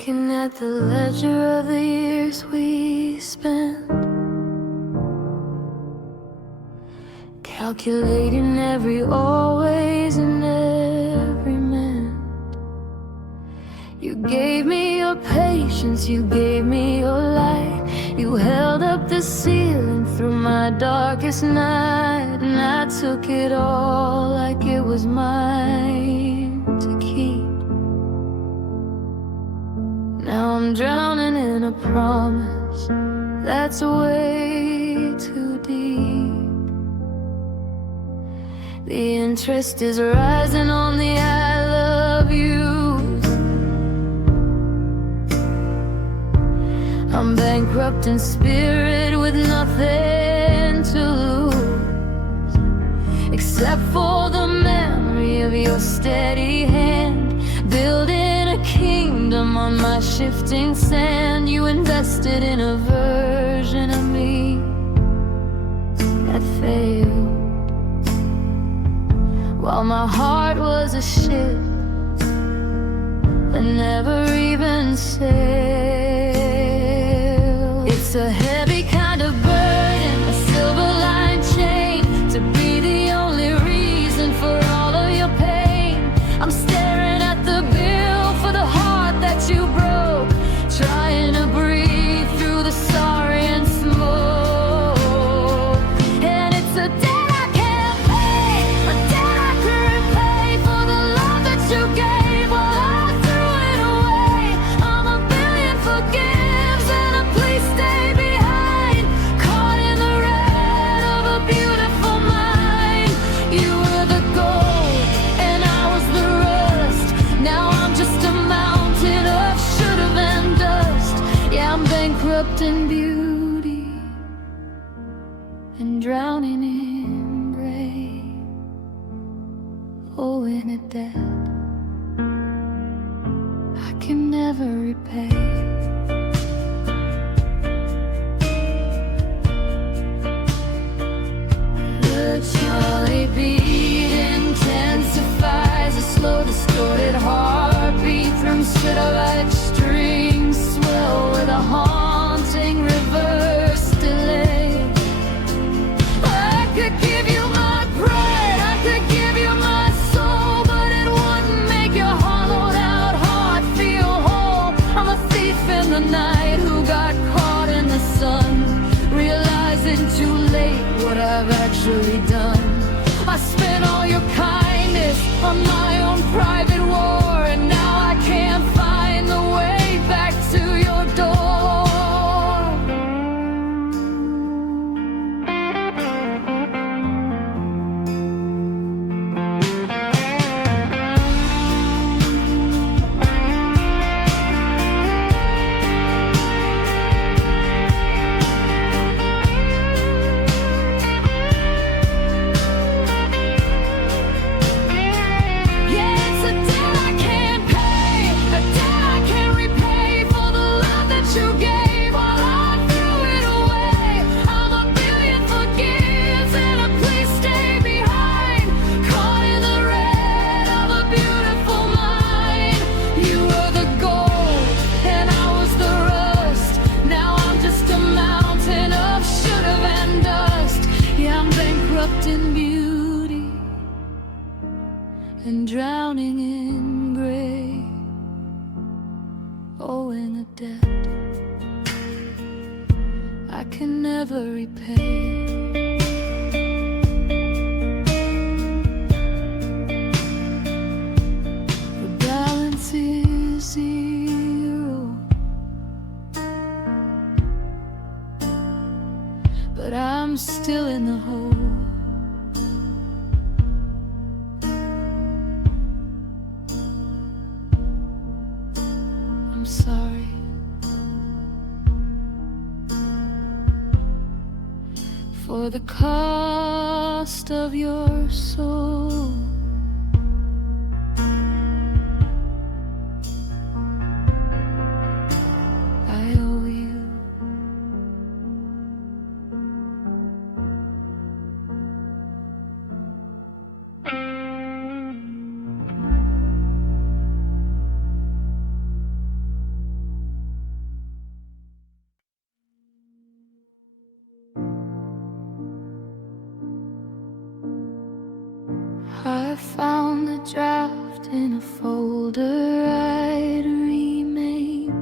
Looking at the ledger of the years we spent, calculating every always and every meant. You gave me your patience, you gave me your light. You held up the ceiling through my darkest night, and I took it all like it was mine to keep. Now I'm drowning in a promise that's way too deep. The interest is rising on the I love yous. I'm bankrupt in spirit with nothing to lose, except for the memory of your steady hand, building a kingdom on my shifting sand. You invested in a version of me that failed, while my heart was a ship that never even sailed. It's a heavy kind of burden, a silver line chain, to be the only reason for all of your pain. I'm staring at the bill for the heart that you broke, trying to breathe through the sorry and smoke. And it's a debt I can't pay, a debt I couldn't pay, for the love that you gave while I threw it away. I'm a billion forgives and a please stay behind, caught in the red of a beautiful mind. You were the gold and I was the rust. Now I'm just a mountain of should've and dust. Yeah, I'm bankrupt in beauty and drowning in gray. Oh, in a debt I can never repay. The jolly beat intensifies, a slow distorted heartbeat from shit-like strings swell with a haunting reverse delay. I could give you my pride, I could give you my soul, but it wouldn't make your hollowed out heart feel whole. I'm a thief in the night who got caught in the sun, realizing too late what I've actually done. I spent all your kindness on my own private war, and now I can't find the way back to your door. Yeah, it's a debt I can't pay, a debt I can't repay, for the love that you gave while I threw it away. I'm a billion forgives and a please stay behind, caught in the red of a beautiful mind. You were the gold and I was the rust. Now I'm just a mountain of should've and dust. Yeah, I'm bankrupt in beauty and drowning in gray, owing a debt I can never repay. The balance is zero, but I'm still in the hole. I'm sorry for the cost of your soul. I owe you. draft in a folder I'd remade.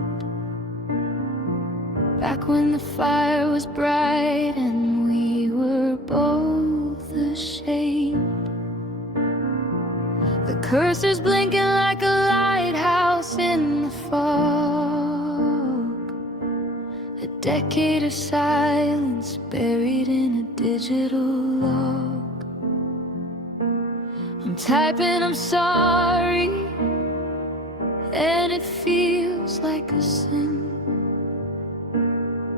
Back when the fire was bright and we were both ashamed. The cursor's blinking like a lighthouse in the fog. A decade of silence buried in a digital log. I'm typing I'm sorry, and it feels like a sin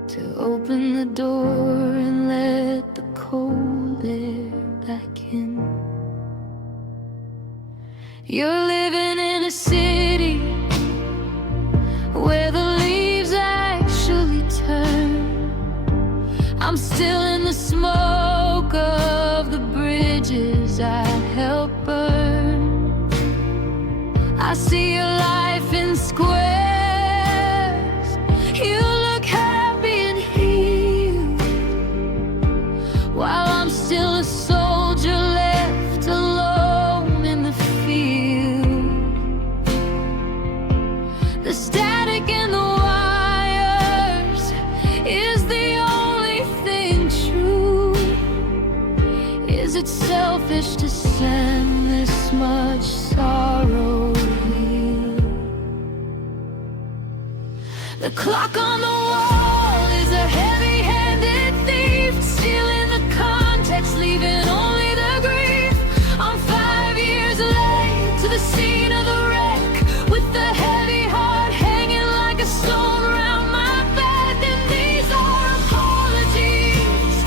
to open the door and let the cold air back in. You're living in a city where the leaves actually turn. I'm still in the smoke of the bridges I helped burn. I see your life in squares. You look happy and healed, while I'm still a soldier left alone in the field. The static in the wires is the only thing true. Is it selfish to send this much sorrow here? The clock on the wall is a heavy-handed thief, stealing the context, leaving only the grief. I'm 5 years late to the scene of the wreck, with the heavy heart hanging like a stone around my bed. And these are apologies,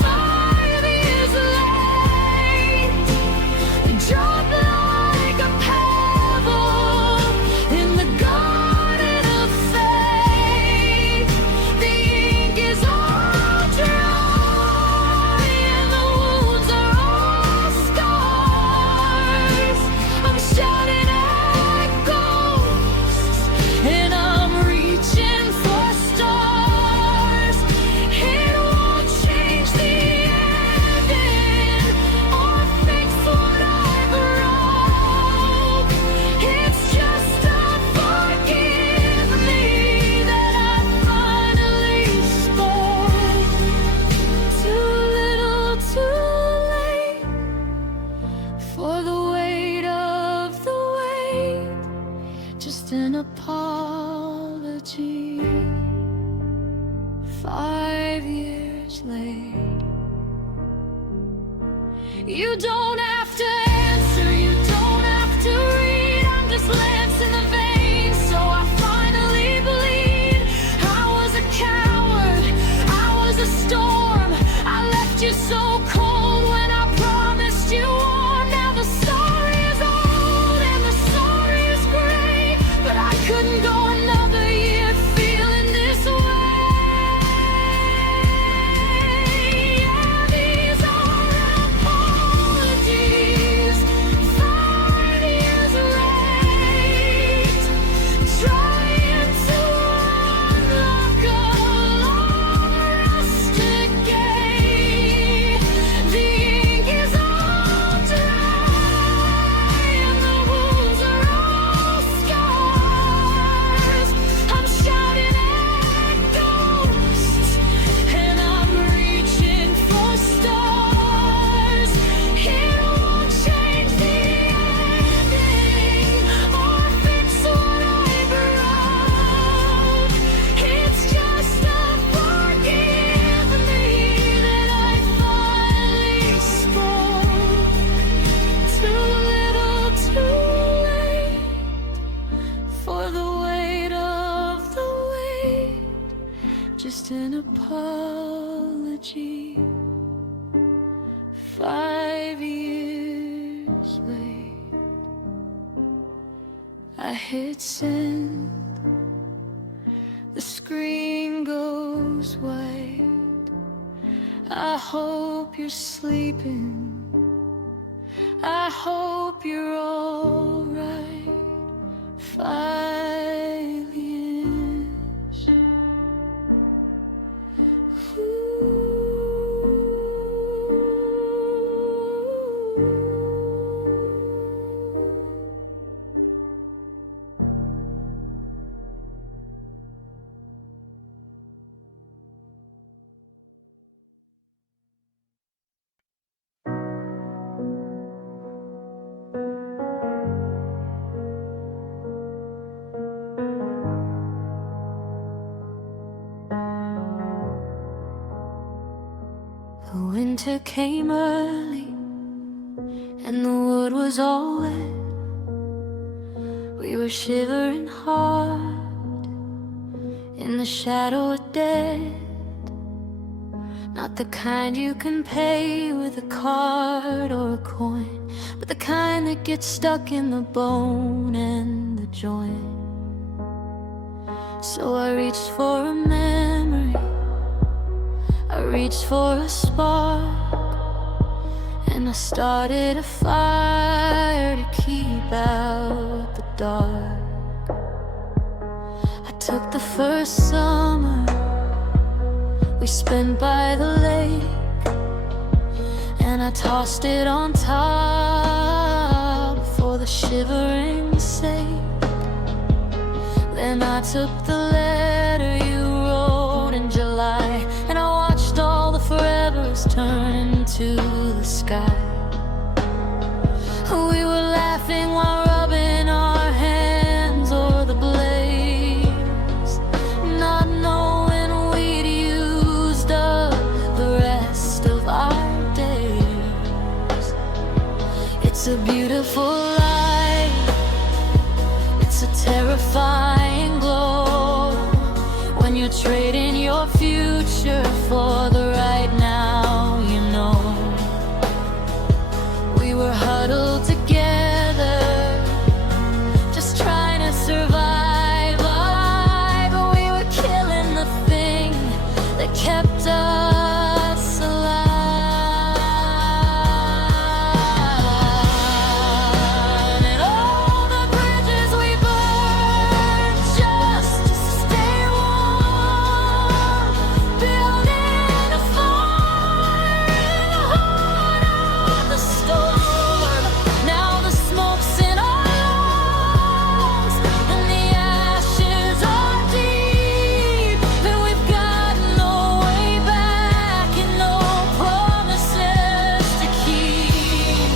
5 years late, dropped like a pebble in the garden of fate. The ink is all dry and the wounds are all scars. I'm shouting at ghosts and I'm reaching for stars. It won't change the ending or fix what I broke. It's just a forgive me that I finally spoke. Too little, too late for the weight of the weight. Just an apology. 5 years late. You don't have to answer, you don't have to read. I'm just lancing the veins, so I finally bleed. I was a coward, I was a storm. I left you so cold when I promised you warm. Now the story is old and the story is great, but I couldn't go another year feeling this way. Yeah, these are apologies, 5 years late, trying to unlock a long-rusted gate. The ink is all dry and the wounds are all scars. I'm shouting at ghosts and I'm reaching for stars. It won't change the ending or fix what I broke. It's just a forgive me that I finally spoke. Too little, too late for the weight of the weight. Just an apology, 5 years late. I hit send, the screen goes white. I hope you're sleeping, I hope you're alright. 5 years. Ooh. winter came early and the wood was all wet. We were shivering hard in the shadow of death. Not the kind you can pay with a card or a coin, but the kind that gets stuck in the bone and the joint. So I reached for a memory, I reached for a spark, and I started a fire to keep out the dark. I took the first summer we spent by the lake, and I tossed it on top for the shivering sake. Then I took the letter you wrote in July, and I watched all the forevers turn into the sky. We were laughing while rubbing our hands over the blaze, not knowing we'd used up the rest of our days. It's a beautiful life, it's a terrifying glow, when you're trading your future for the right now, you know. We were huddled together, just trying to survive, but we were killing the thing that kept us alive. And all the bridges we burned just to stay warm, building a fire in the heart of the storm. Now the smoke's in our lungs and the ashes are deep, and we've got no way back and no promises to keep.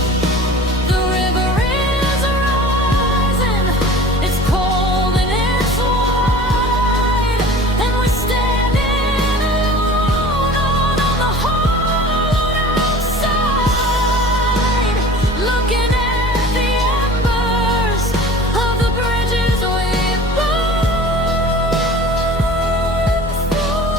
The river is rising, it's cold and it's wide, and we're standing alone on the hard outside, looking at the embers of the bridges we've burned through.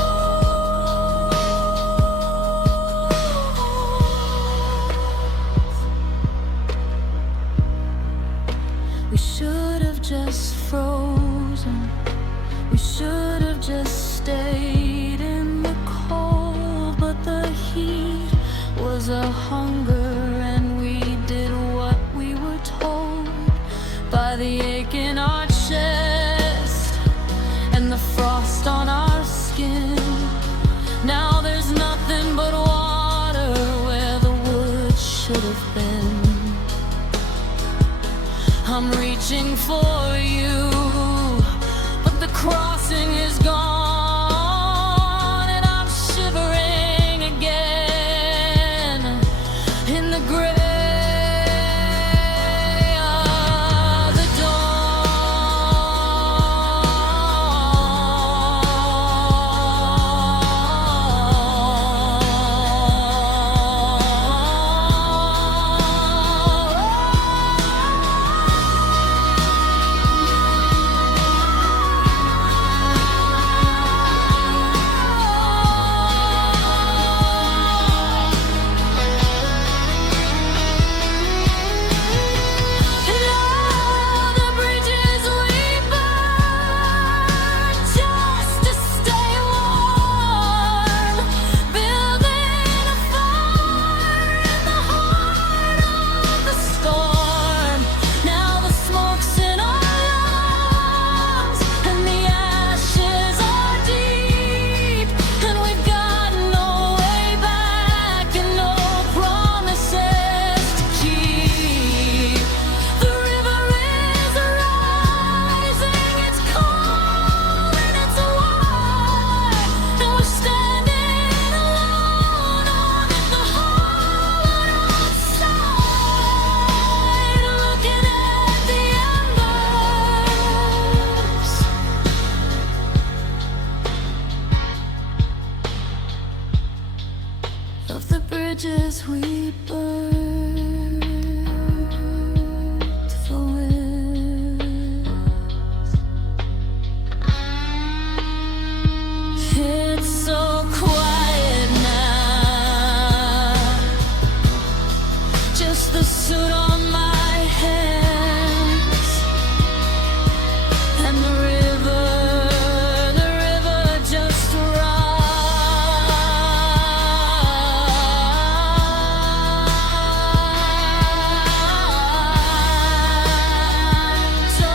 We should have just frozen, we should have just stayed in the cold, but the heat was a hunger, and we did what we were told by the ache in our chest and the frost on our skin. Now there's nothing but water where the wood should have been. I'm reaching for you, but the crossing is gone, and I'm shivering again in the gray of the dawn. just the suit on my hands, and the river just runs so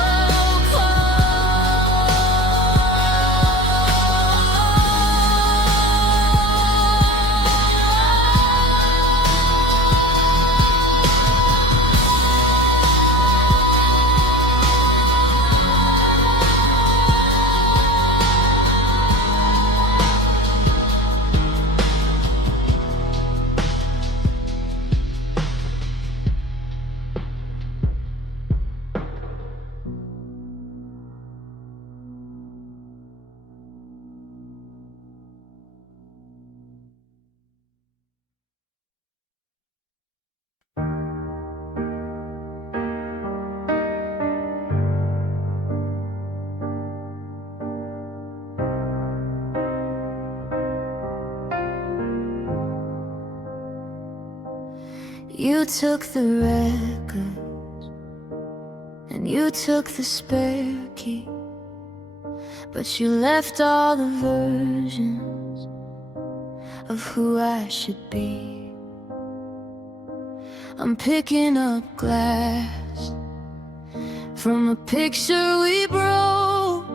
You took the records and you took the spare key, but you left all the versions of who I should be. I'm picking up glass from a picture we broke.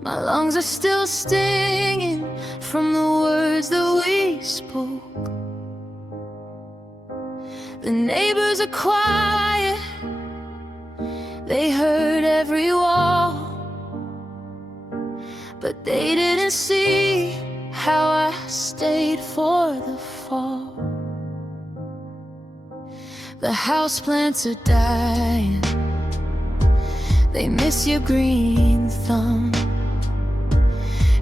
My lungs are still stinging from the words that we spoke. The neighbors are quiet, they heard every wall, but they didn't see how I stayed for the fall. The houseplants are dying, they miss your green thumb,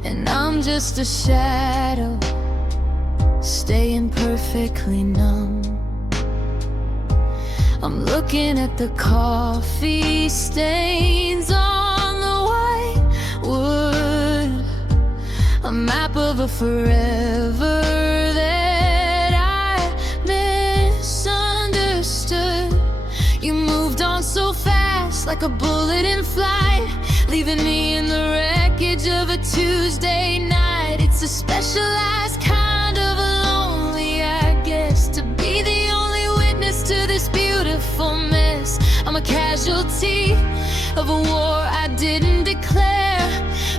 and I'm just a shadow, staying perfectly numb. I'm looking at the coffee stains on the white wood, a map of a forever that I misunderstood. You moved on so fast, like a bullet in flight, leaving me in the wreckage of a Tuesday night. It's a specialized kind of lonely, I guess, to be the only witness to this beautiful mess. I'm a casualty of a war I didn't declare,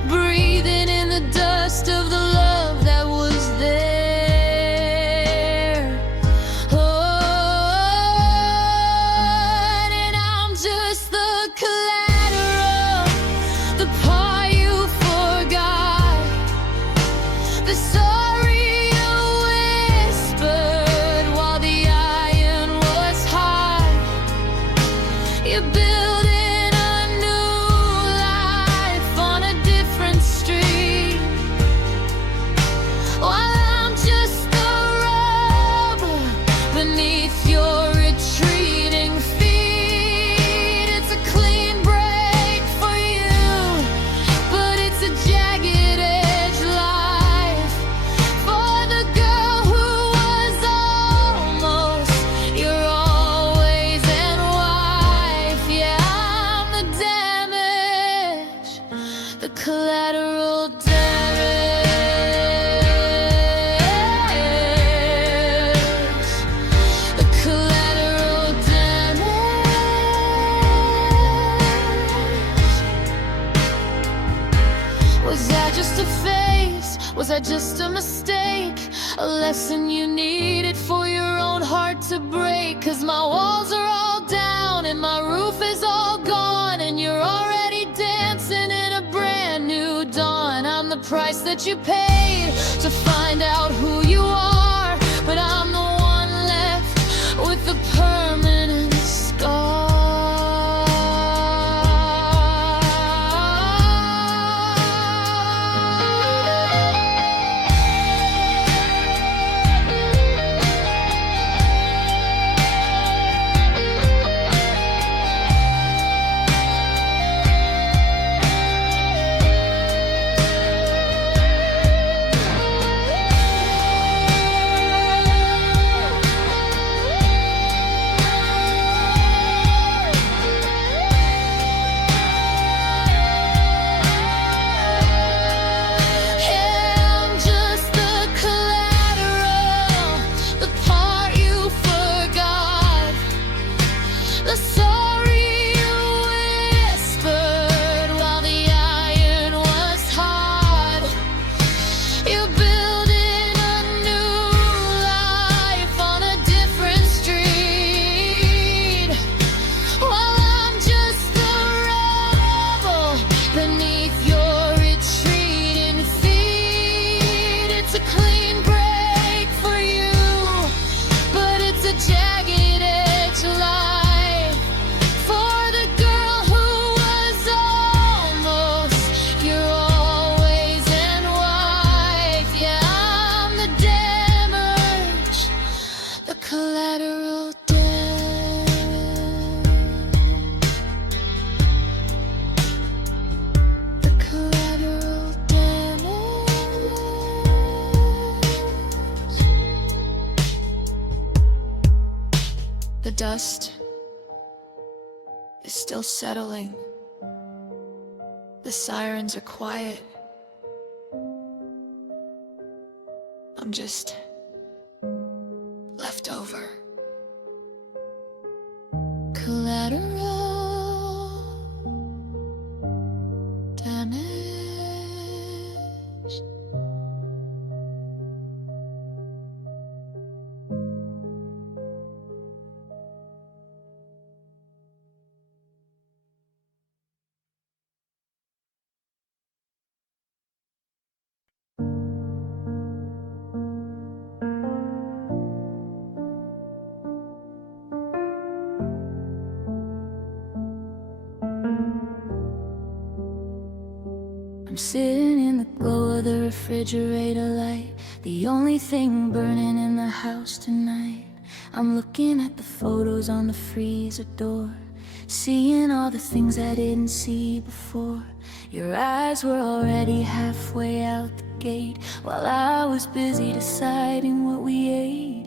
breathing in the dust of the love that was there. Oh, and I'm just the collateral, the part you forgot, the sorry you whispered while the iron was hot. You're building a new life on a different street, while I'm just the rubber beneath your retreating feet. It's a clean break for you, but it's a jagged edge life for the girl who was almost your always and wife. Yeah, I'm the damage, the collateral damage, the collateral damage. Was that just a phase? Was that just a mistake? A lesson you needed for your own heart to break? 'Cause my walls are all down and my roof is all gone, and you're already dancing in a brand new dawn. I'm the price that you paid to find out who you are, but I'm the one left with the permanent scar. collateral damage. The collateral damage. The dust is still settling. The sirens are quiet. I'm just left over. Collateral damage. I'm sitting in the glow of the refrigerator light, the only thing burning in the house tonight. I'm looking at the photos on the freezer door, seeing all the things I didn't see before. Your eyes were already halfway out the gate, while I was busy deciding what we ate.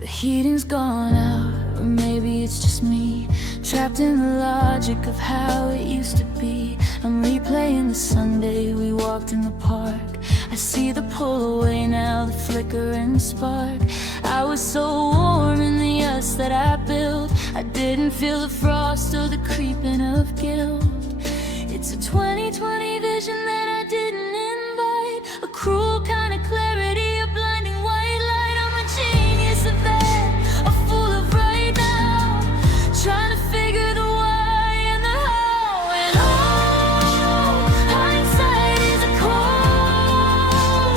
The heating's gone out, or maybe it's just me, trapped in the logic of how it used to be. I'm replaying the Sunday we walked in the park. I see the pull away now, the flicker and the spark. I was so warm in the us that I built, I didn't feel the frost or the creeping of guilt. It's a 20/20 vision that I didn't invite, a cruel kind of clarity, a blinding white light. I'm a genius at that, a fool of right now, trying to figure the why and the how. And oh, hindsight is a cold,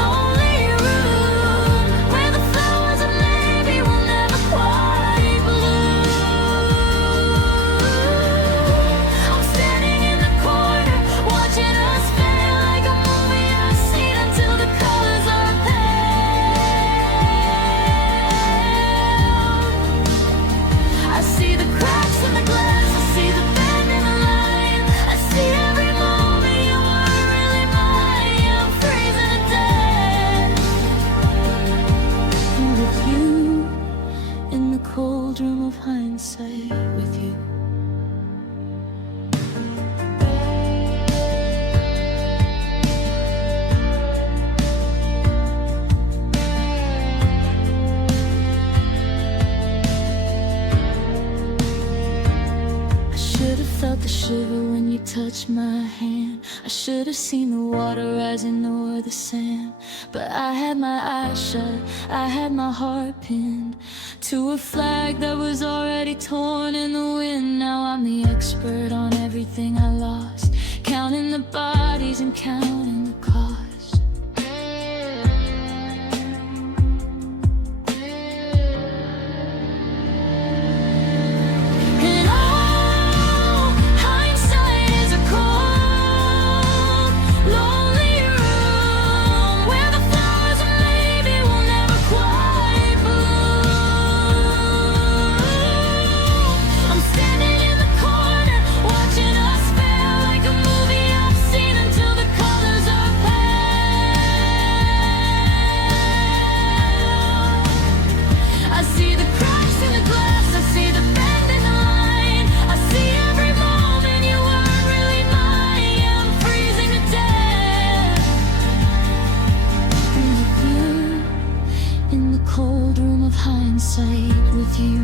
lonely room where the flowers of maybe will never quite bloom. I'm standing in the corner, watching us fail like a movie I've seen until the colors are pale. I see the cracks in the glass, I see the bend in the line, I see every moment you weren't really mine. I'm freezing to death. And with you, in the cold room of hindsight, with you. I should have felt the shiver when you touched my hand. I should have seen the water rising over the sand. But I had my eyes shut, I had my heart pinned to a flag that was already torn in the wind. Now I'm the expert on everything I lost, counting the bodies and counting the cost. And oh, hindsight is a cold, lonely room where the flowers of maybe will never quite bloom. I'm standing in the corner, watching us fail like a movie I've seen until the colors are pale. I see the cracks in the glass, I see the bend in the line, I see every moment you weren't really mine. I'm freezing to death. And with you, in the cold room of hindsight, with you.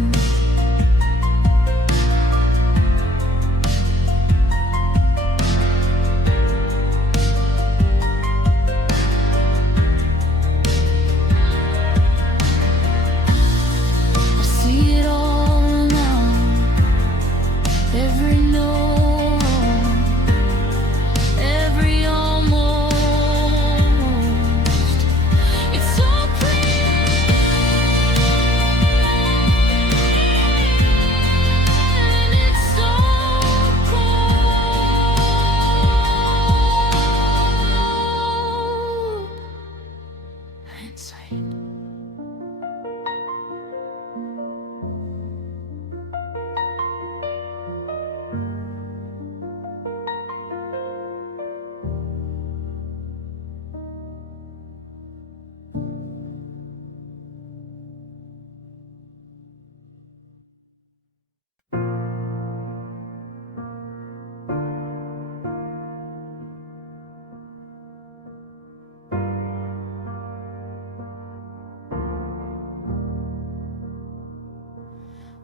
I see it all now, every note, every almost. It's so clear.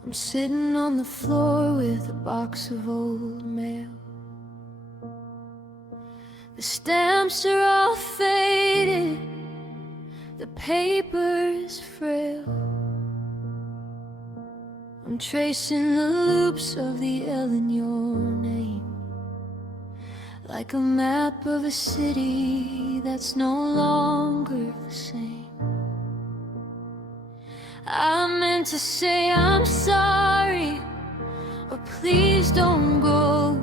I'm sitting on the floor with a box of old mail. The stamps are all faded, the paper's frail. I'm tracing the loops of the L in your name, like a map of a city that's no longer the same. I meant to say I'm sorry, or please don't go,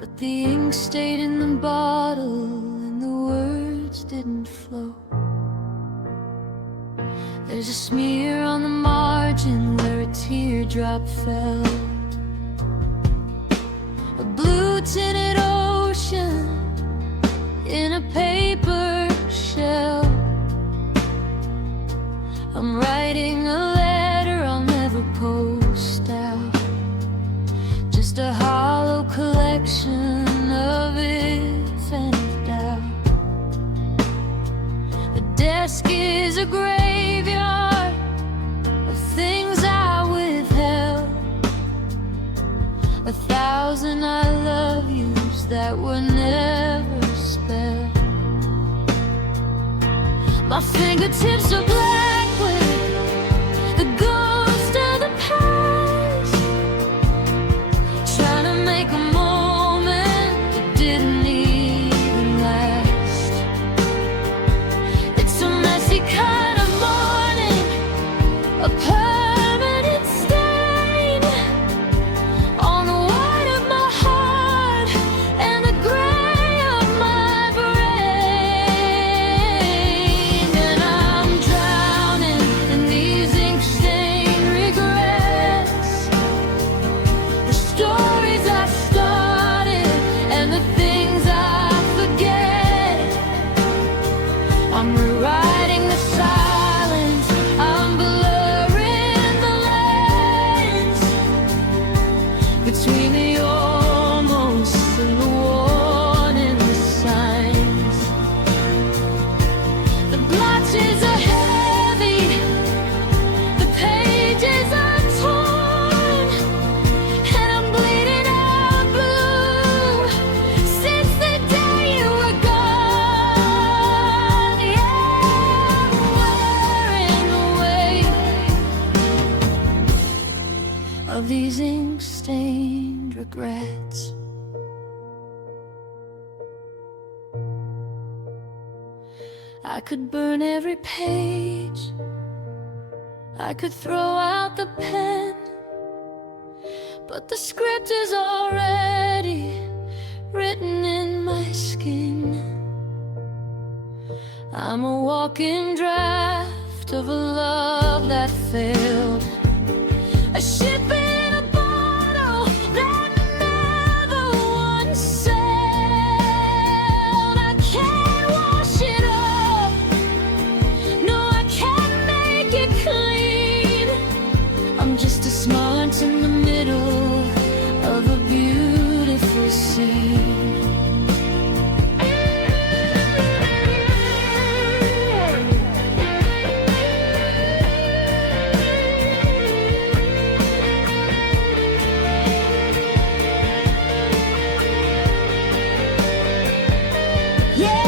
but the ink stayed in the bottle and the words didn't flow. There's a smear on the margin where a teardrop fell. A blue tinted ocean in a paper shell. I'm writing a letter I'll never post out, just a hollow collection of if and of doubt. The desk is a graveyard of things I withheld, 1,000 I love yous that were never spelled. My fingertips are black with the ghost of the past, trying to make a moment that didn't even last. It's a messy kind of morning, a permanent stain on the white of my heart and the gray of my brain. And I'm drowning in these ink-stained regrets, the stories I started and the things I forget. I'm rewriting the silence, I'm blurring the lines between the almost and the warning signs. The blotches are heavy, the pages are torn, and I'm bleeding out blue since the day you were gone. Yeah, I'm wearing the weight of these ink-stained regrets. I could burn every page, I could throw out the pen, but the script is already written in my skin. I'm a walking draft of a love that failed, a ship in a bottle that never once sailed. I can't wash it up, no, I can't make it clean. I'm just a smudge in the middle of a beautiful scene. Yeah,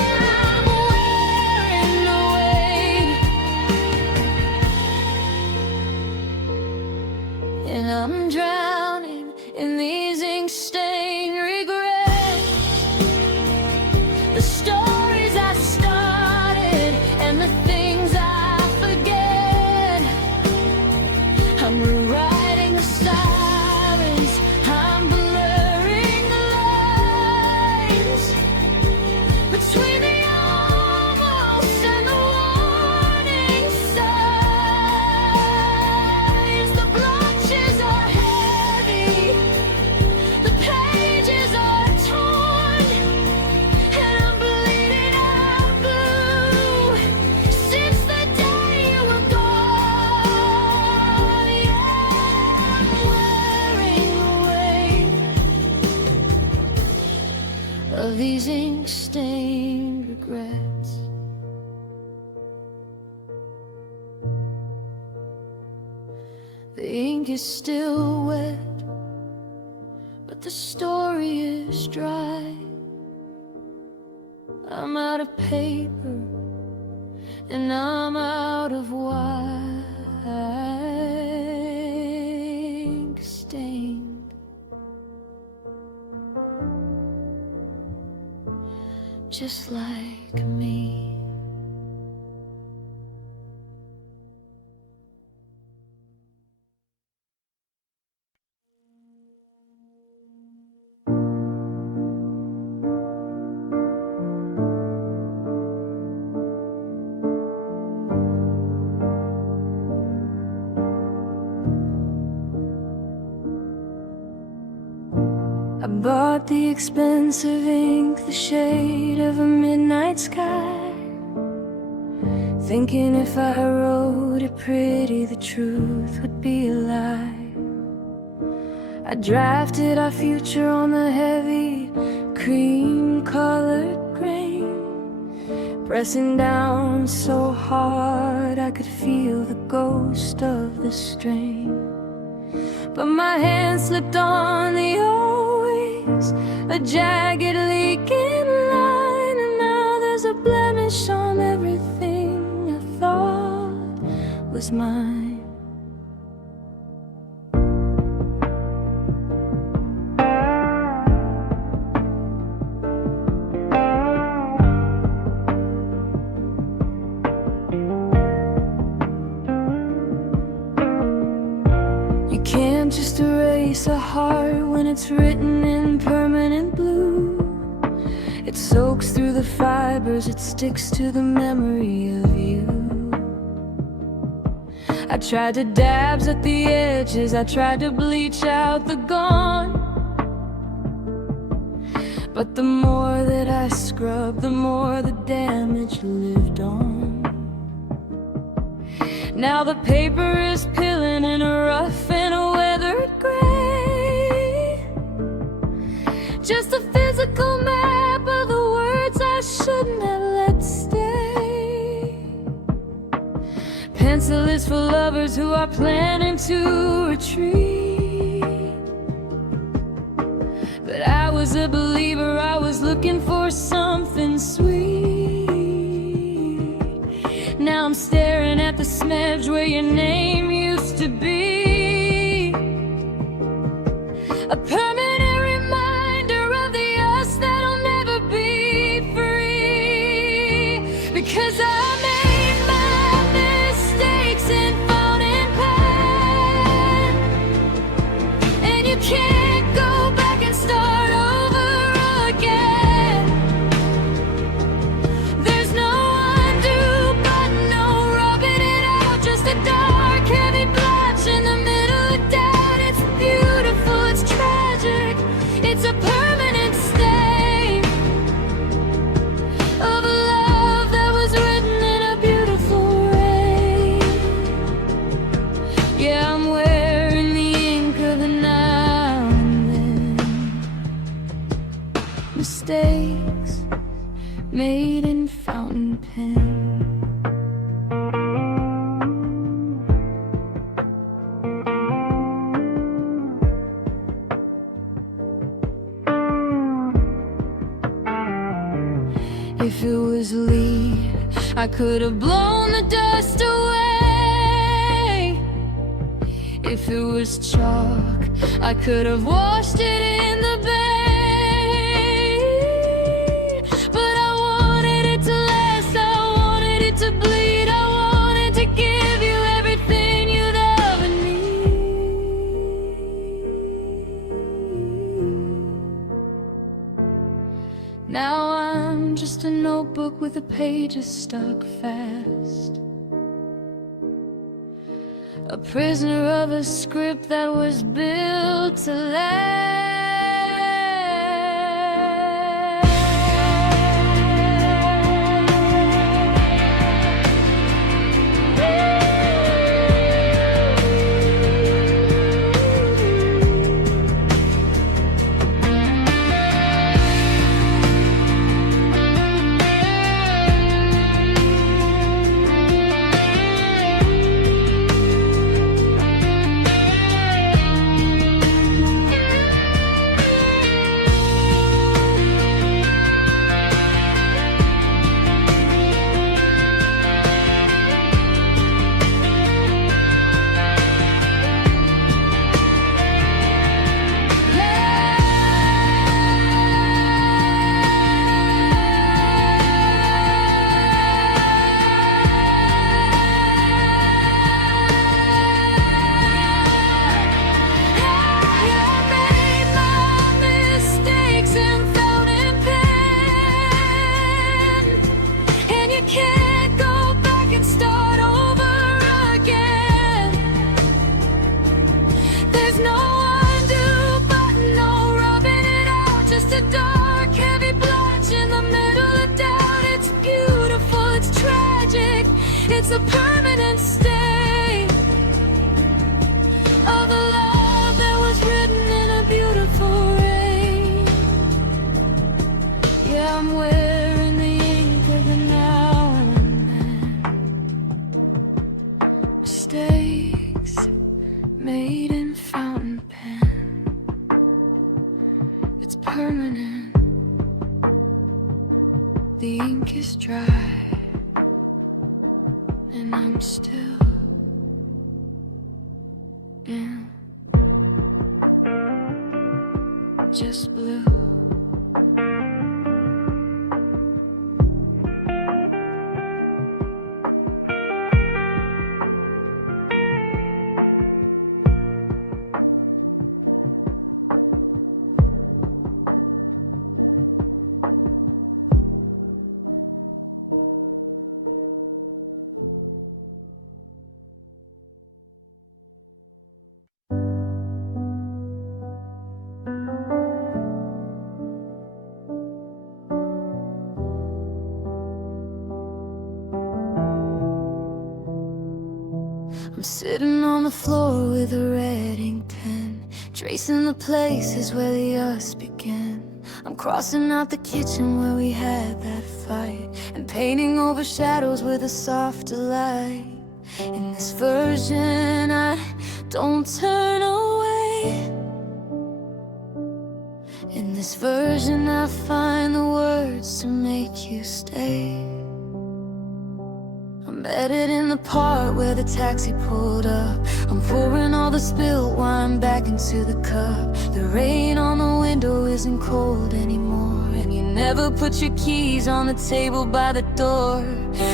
I'm wearing away, and I'm drowning in these ink-stained regrets, the stories I started and the things I forget. I'm rewriting the silence, I'm blurring the lines between the almost and the warning signs. The blotches are heavy, the pages are torn, and I'm bleeding out blue since the day you were gone. Yeah, I'm wearing the weight of these ink-stained regrets. ink is still wet, but the story is dry. I'm out of paper and I'm out of wine stained, just like me. I bought the expensive ink, the shade of a midnight sky, thinking if I wrote it pretty, the truth would be a lie. I drafted our future on the heavy cream-colored grain, pressing down so hard I could feel the ghost of the strain. But my hand slipped on the always a jagged leaking line, and now there's a blemish on everything I thought was mine. You can't just erase a heart when it's written in permanent blue. It soaks through the fibers, it sticks to the memory of you. I tried to dabs at the edges, I tried to bleach out the gone, but the more that I scrubbed, the more the damage lived on. Now the paper is peeling in a rough and a weathered gray, just a physical map of the words I shouldn't have let stay. Pencil is for lovers who are planning to retreat, but I was a believer, I was looking for something sweet. Now I'm staring at the smudge where your name used to be, a permanent reminder of the us that'll never be free. Because I made my mistakes in fountain pen, and you can't go back and start over again. There's no undo button, no rubbing it out, just a dark heavy blotch in the middle of doubt. It's beautiful, it's tragic, it's a permanent stain of a love that was written in a beautiful rain. Yeah, I'm wearing the ink of the now and then. Mistakes made in fountain pen. If it was lead, I could have blown the dust away. If it was chalk, I could have washed it in the bay. But I wanted it to last, I wanted it to bleed, I wanted to give you everything you'd ever need. Now I'm just a notebook with the pages stuck fast, a prisoner of a script that was built to last. together now and then. Mistakes made in fountain pen. It's permanent. The ink is dry, and I'm still in just blue. I'm sitting on the floor with a red ink pen, tracing the places where the us began. I'm crossing out the kitchen where we had that fight, and painting over shadows with a softer light. In this version I don't turn away. In this version I find the words to make you stay. I'm headed in the part where the taxi pulled up. I'm pouring all the spilled wine back into the cup. The rain on the window isn't cold anymore, and you never put your keys on the table by the door.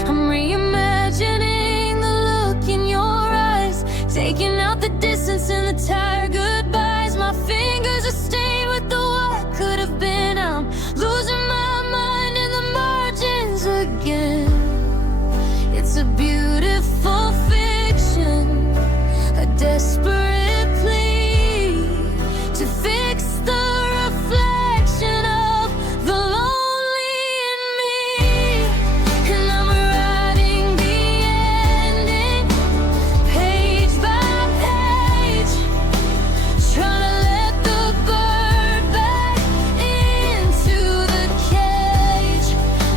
I'm reimagining the look in your eyes, taking out the distance and the tired goodbyes. My fingers are stained with the what could have been. I'm losing my mind in the margins again. It's a beautiful fiction, a desperate plea to fix the reflection of the lonely in me. And I'm writing the ending, page by page, trying to let the bird back into the cage.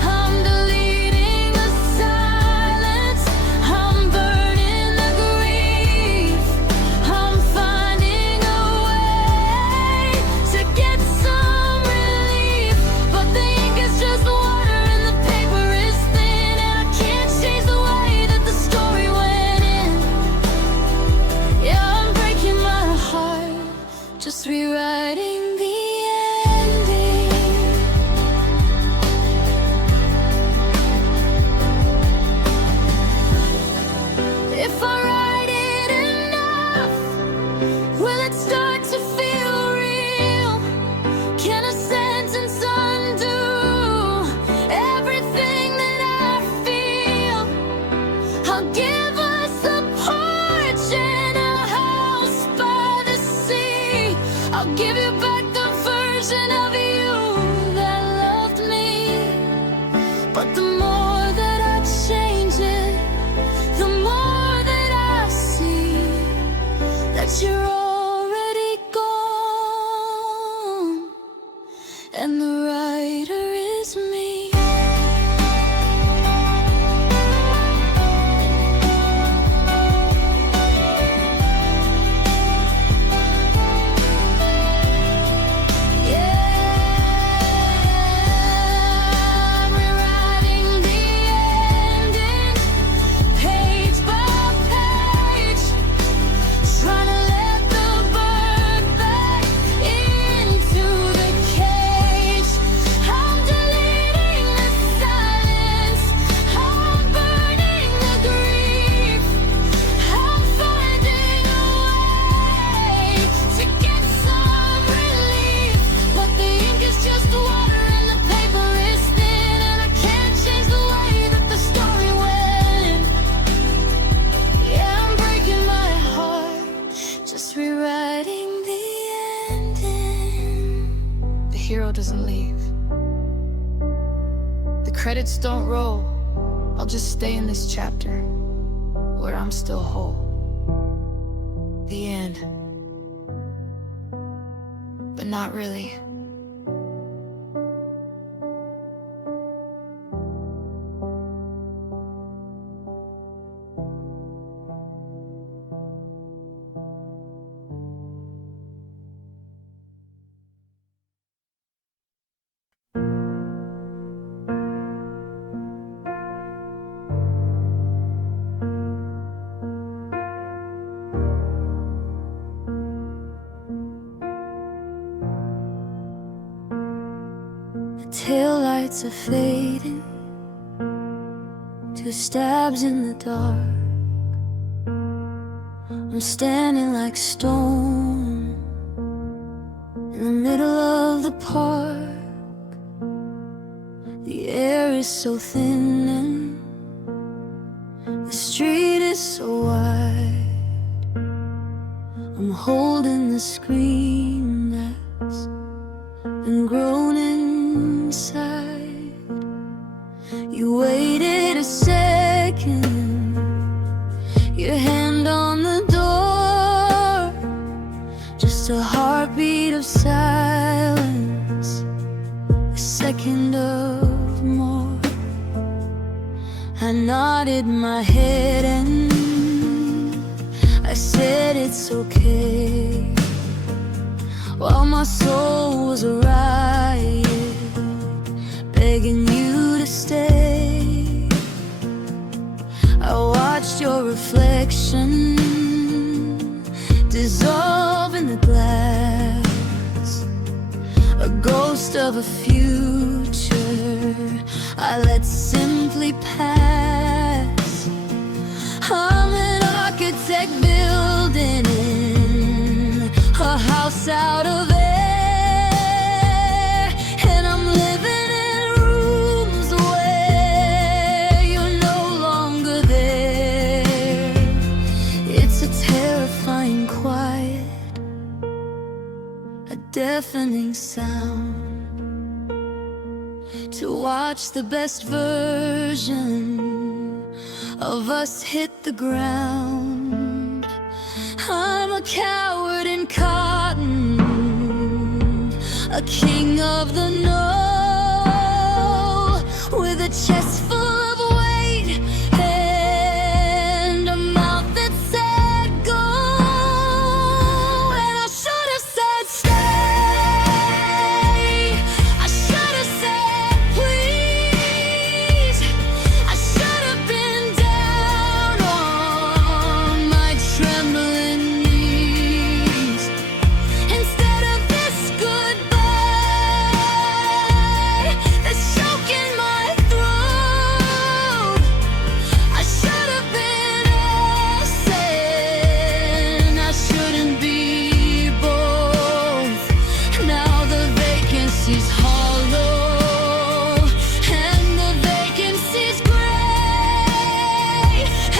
I'm deleting the silence, I'm burning the grief, I'm finding a way to get some relief. But the ink is just water and the paper is thin, and I can't change the way that the story went in. Yeah, I'm breaking my heart, just rewriting the ending. If I write it enough, will it start to feel real? Can a sentence undo everything that I feel? I'll give us a porch and a house by the sea. I'll give you back the version of you that loved me. But the more that I change it, the more that I see that you're already gone, and the writer is me. Yeah, I'm rewriting the ending, page by page, trying to let the bird back into the cage. I'm deleting the silence, I'm burning the grief, I'm finding a way to get some relief. But the ink is just water and the paper is thin, and I can't change the way that the story went. Yeah, I'm breaking my heart, just rewriting the ending. The hero doesn't leave, the credits don't roll. I'll just stay in this chapter where I'm still whole. The end. But not really. Taillights are fading, 2 stabs in the dark. I'm standing like stone in the middle of the park. The air is so thin and the street is so wide. I'm holding the scream that's been grown inside. You waited a second, your hand on the door, just a heartbeat of silence, a second of more. I nodded my head and I said it's okay, while my soul was a riot, begging you to stay. I watched your reflection dissolve in the glass, a ghost of a future I let simply pass. I'm an architect building in a house out of air, and I'm living in rooms where you're no longer there. It's a terrifying quiet, a deafening sound, to watch the best version of us hit the ground. I'm a coward in cotton, a king of the know, with a chest full of weight and a mouth that said go. And I should have said stay, I should have said please, I should have been down on my trembling knees instead of this goodbye that's choking my throat. I should have been a sin, I shouldn't be both. Now the vacancy's hollow and the vacancy's gray,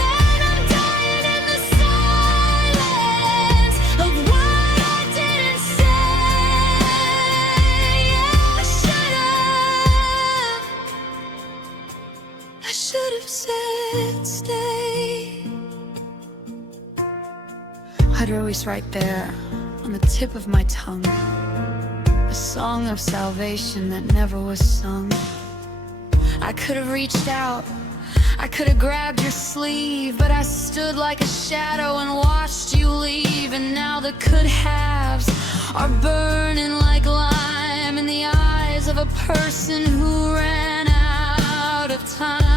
and I'm dying in the silence of what I didn't say. I should have said stay. I'd always right there on the tip of my tongue, a song of salvation that never was sung. I could have reached out, I could have grabbed your sleeve, but I stood like a shadow and watched you leave. And now the could-haves are burning like lime in the eyes of a person who ran out of time.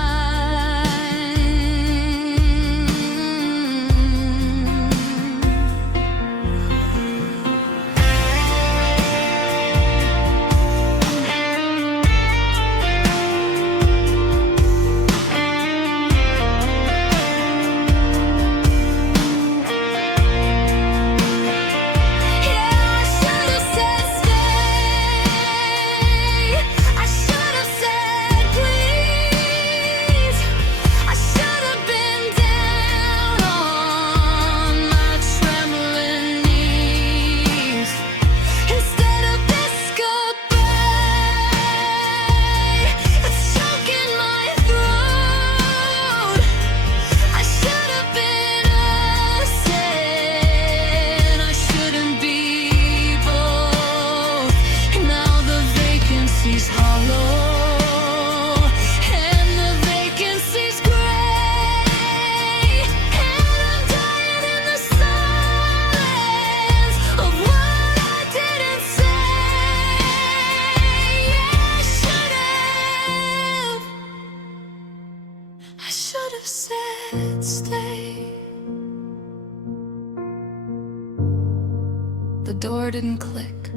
The door didn't click,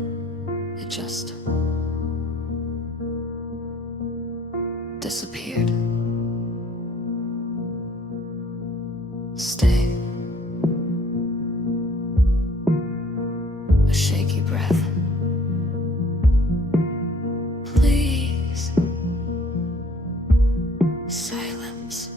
it just disappeared. Stay. A shaky breath. Please. Silence.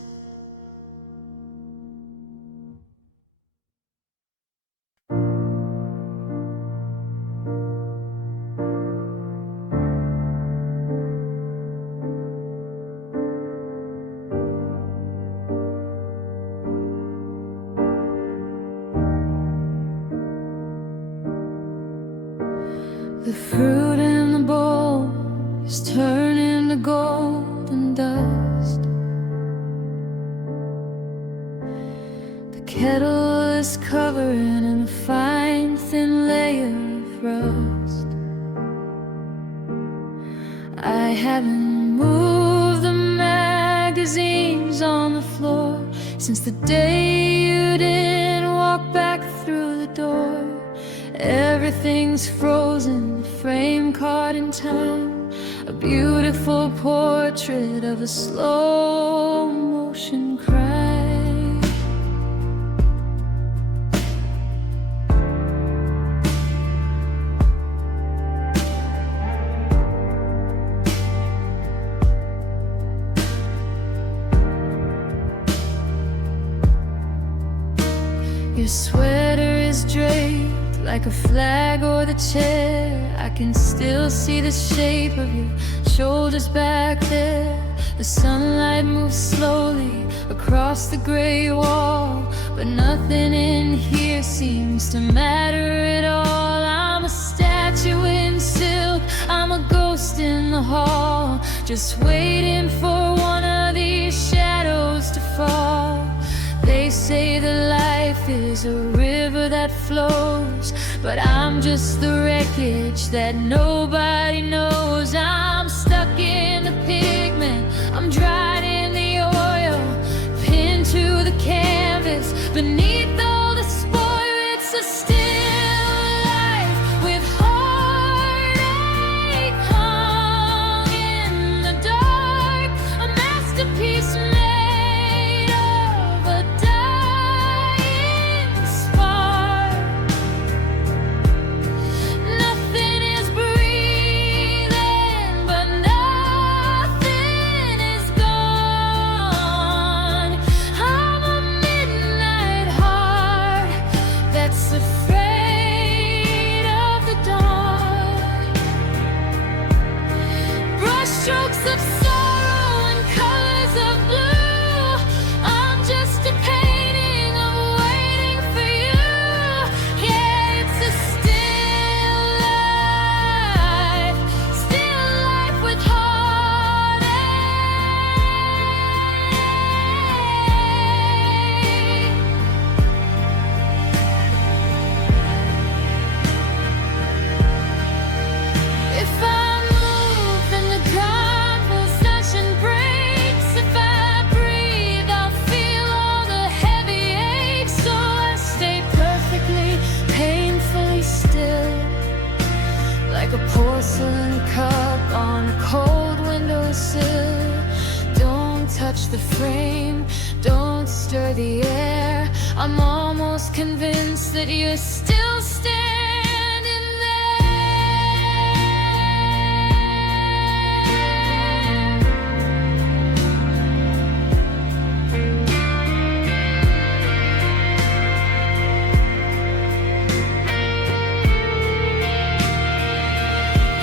The fruit in the bowl is turning to golden dust. The kettle is covering in a fine thin layer of rust. I haven't moved the magazines on the floor since the day you didn't walk back through the door. Everything's frozen, the frame caught in time, a beautiful portrait of a slow motion cry. Your sweater is draped like a flag or the chair. I can still see the shape of your shoulders back there. The sunlight moves slowly across the gray wall, but nothing in here seems to matter at all. I'm a statue in silk, I'm a ghost in the hall, just waiting for one of these shadows to fall. They say that life is a river that flows, but I'm just the wreckage that nobody knows. I'm stuck in the pigment, I'm dried in the oil, pinned to the canvas beneath all the spoil. It's a still life with heartache hung in the dark, a masterpiece made of a dying spark. Nothing is breathing, but nothing is gone. I'm a midnight heart that's afraid of the dawn. Brushstrokes of sorrow and colors of blue, I'm just a painting, I'm waiting for you. Yeah, it's a still life with heartache. If I move, then the conversation breaks. If I breathe, I'll feel all the heavy aches. So I stay perfectly, painfully still, like a porcelain cup on a cold windowsill. Don't touch the frame, don't stir the air. I'm almost convinced that you're still standing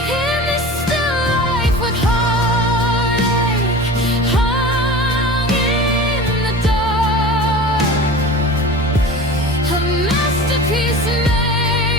in this still life with heartache hung in the dark, a masterpiece made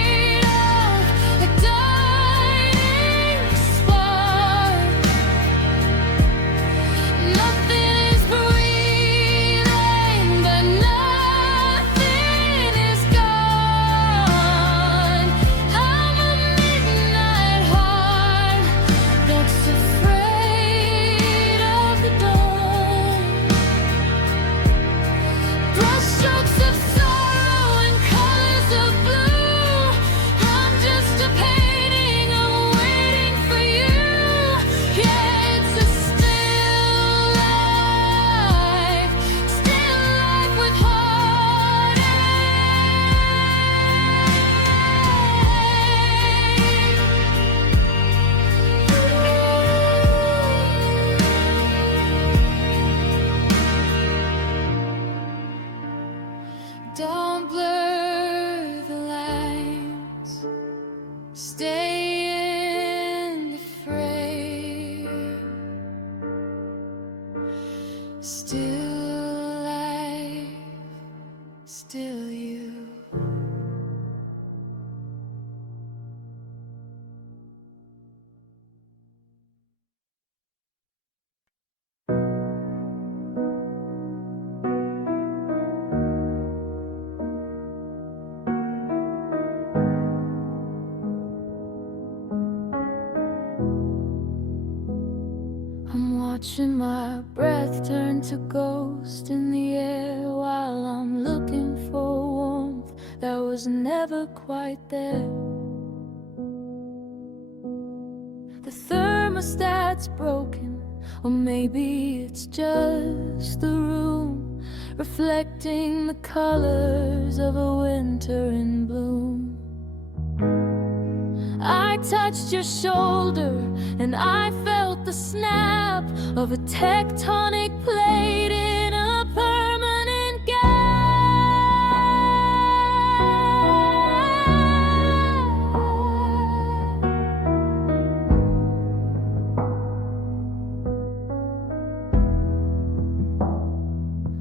Still life, still you. I'm watching my breath turn to ghost in the air while I'm looking for warmth that was never quite there. The thermostat's broken, or maybe it's just the room reflecting the colors of a winter in bloom. I touched your shoulder and I felt the snap of a tectonic plate in a permanent gap.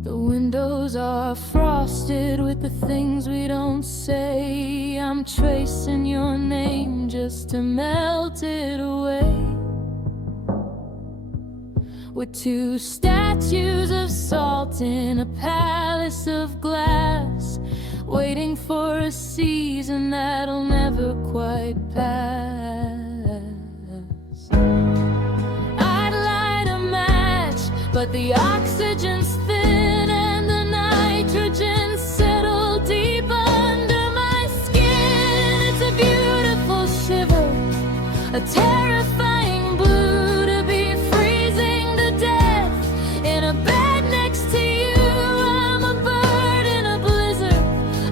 The windows are frosted with the things we don't say. I'm tracing your name just to melt it away. We're two statues of salt in a palace of glass, waiting for a season that'll never quite pass. I'd light a match, but the oxygen's thin and the nitrogen settled deep under my skin. It's a beautiful shiver, a terrifying blue, to be freezing to death in a bed next to you. I'm a bird in a blizzard,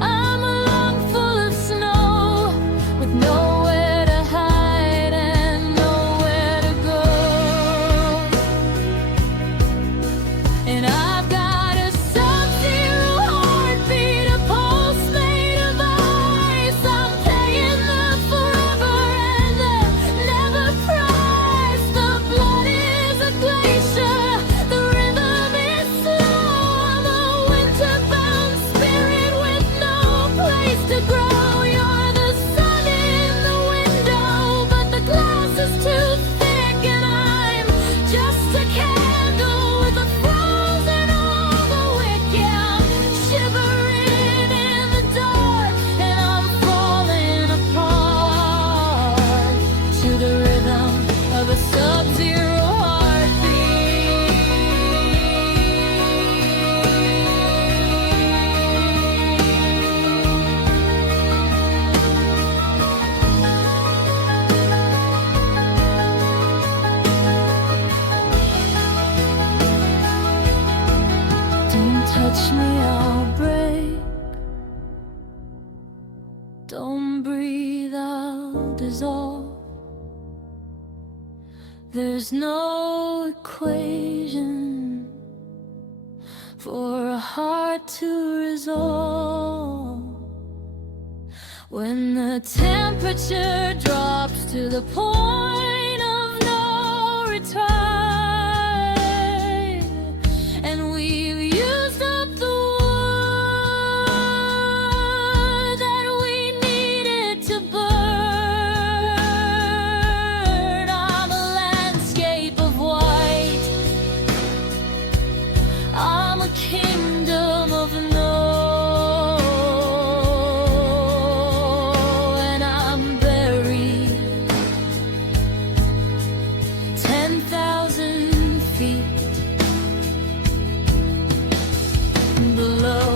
I'm a lung full of snow, with nowhere to hide and nowhere to go. And I've got a sub-zero heartbeat, a pulse made of ice. I'm paying the forever and the never price. The blood is a glacier, the rhythm is slow. I'm a winter-bound spirit with no place to grow. You're the sun in the window, but the glass is too thick, and I'm just a candle with a frozen over wick. Yeah, I'm shivering in the dark, and I'm falling apart to the rhythm of a sub-zero heartbeat. Don't touch me, I'll break. Don't breathe, I'll dissolve. There's no equation for a heart to resolve. When the temperature drops to the point of no return, and we've used up the wood that we needed to burn, I'm a landscape of white, I'm a kingdom of no. And I'm buried 10,000 feet below.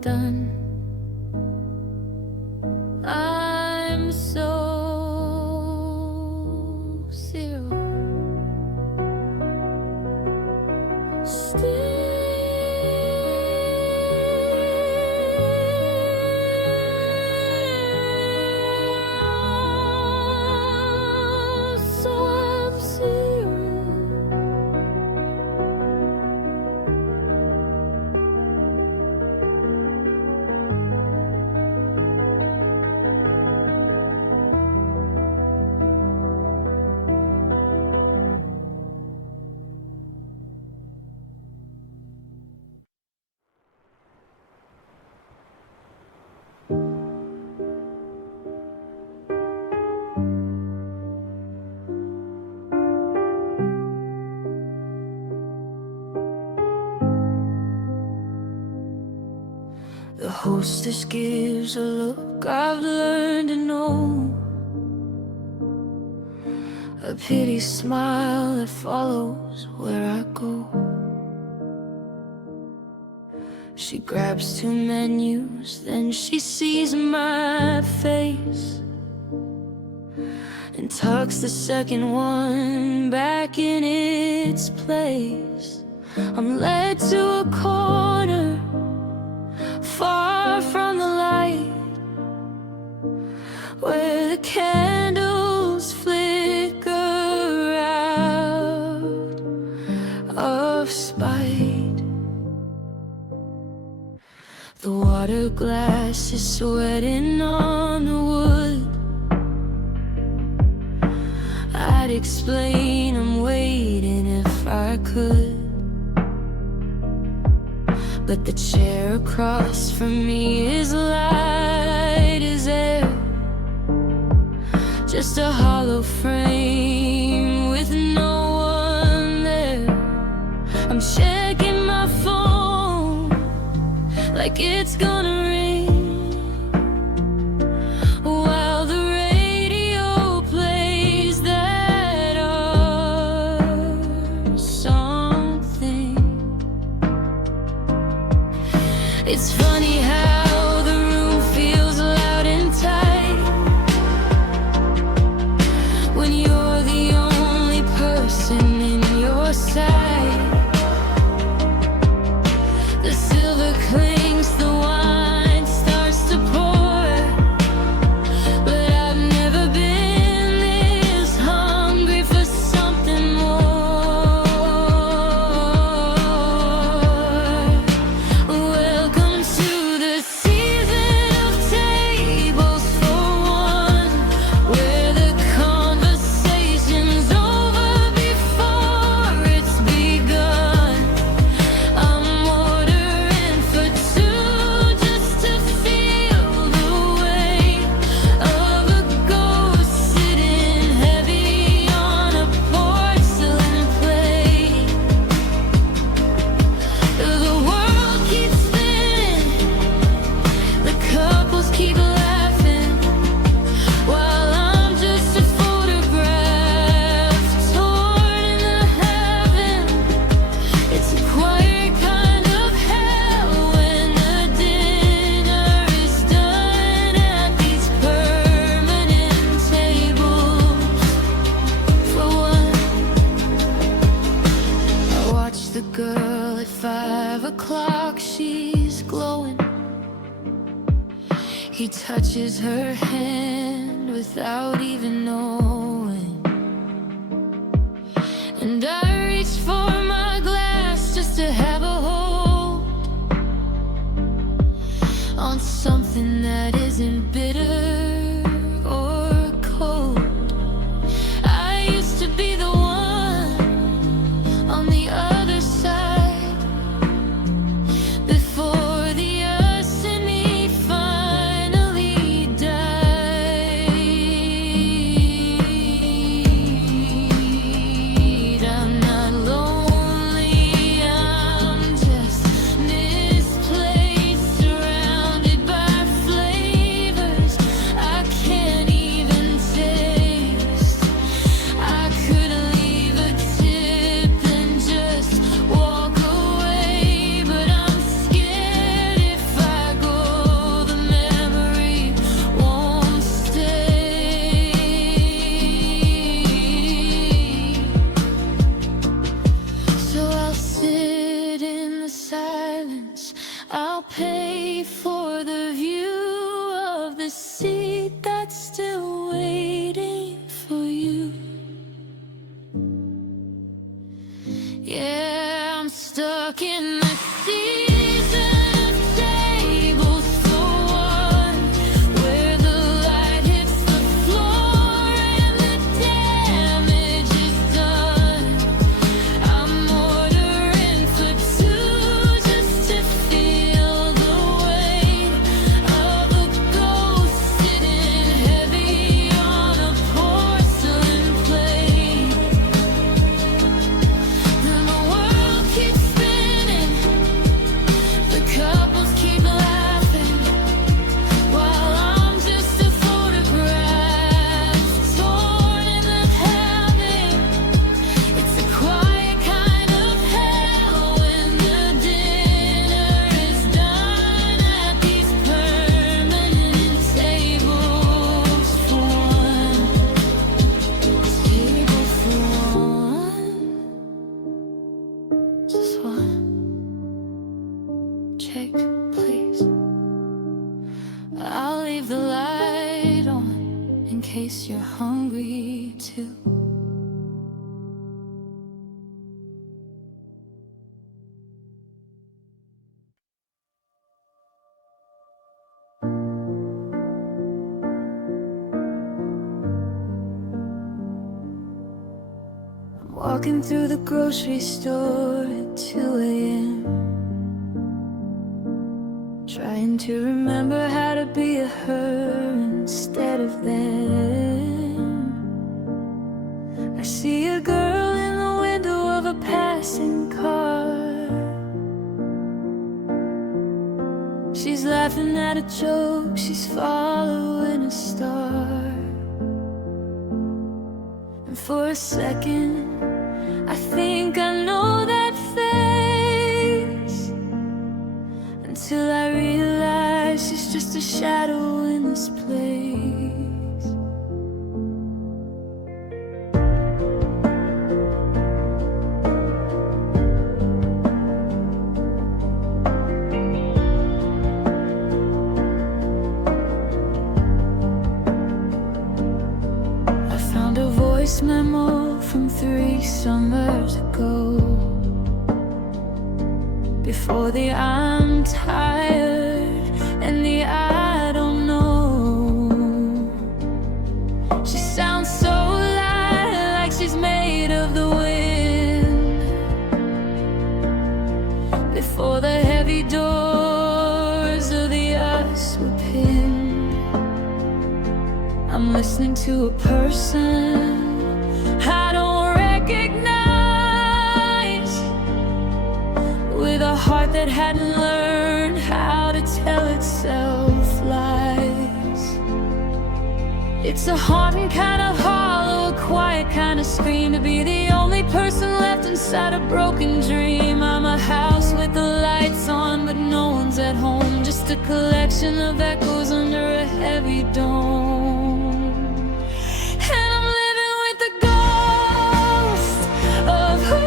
done. I'm so zero. Still the hostess gives a look I've learned to know, a pity smile that follows where I go. She grabs 2 menus, then she sees my face and tucks the second one back in its place. I'm led to a corner far from the light, where the candles flicker out of spite. The water glass is sweating on the wood. I'd explain I'm waiting if I could, but the chair across from me is light as air, just a hollow frame with no one there. I'm checking my phone like it's gonna ring, while the radio plays that our something. It's funny how the room feels loud and tight when you're the only person in your sight. The silver clings, the wine starts to pour, but I've never been this hungry for something more. Welcome to the season of tables for one, where the conversation's over before it's begun. I'm ordering for 2 just to feel the weight of a ghost sitting heavy on a porcelain plate. The world keeps spinning, the couples keep laughing, while I'm just a photograph torn in the heaven. It's a quiet kind of hell when the dinner is done at these permanent tables for one. I watch the girl at 5 o'clock, she's glowing. He touches her hand without even knowing, and I reach for my glass just to have a hold on something that isn't bitter or cold. I used to be the one on the other side, before the us and me finally died. I'm not lonely, I'm just misplaced, surrounded by flavors I case you're hungry too. I'm walking through the grocery store at 2 a.m. trying to remember how to be a her instead of them. I see a girl in the window of a passing car. She's laughing at a joke, she's following a star. And for a second, I think I know that face, until I realize she's just a shadow in this place. I found a voice memo from 3 summers ago, before the I'm tired and the I don't know. She sounds so light, like she's made of the wind, before the heavy doors of the us were pinned. I'm listening to a person I don't recognize, with a heart that hadn't learned how to tell itself lies. It's a haunting kind of hollow, a quiet kind of scream, to be the only person left inside a broken dream. I'm a house with the lights on, but no one's at home, just a collection of echoes under a heavy dome. And I'm living with the ghost of who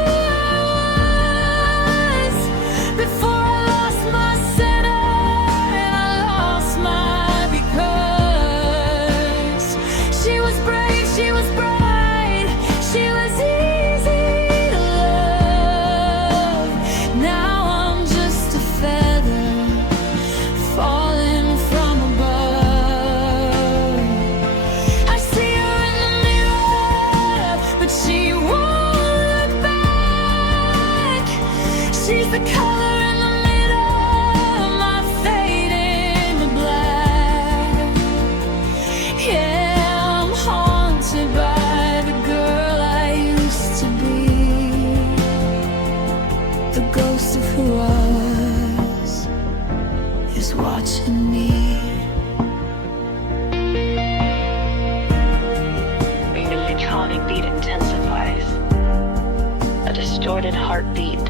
before I lost my center and I lost my because. She was brave, she was bright, she was easy to love. Now I'm just a feather falling from above. I see her in the mirror, but she won't look back. She's the color watching me. The melancholic beat intensifies, a distorted heartbeat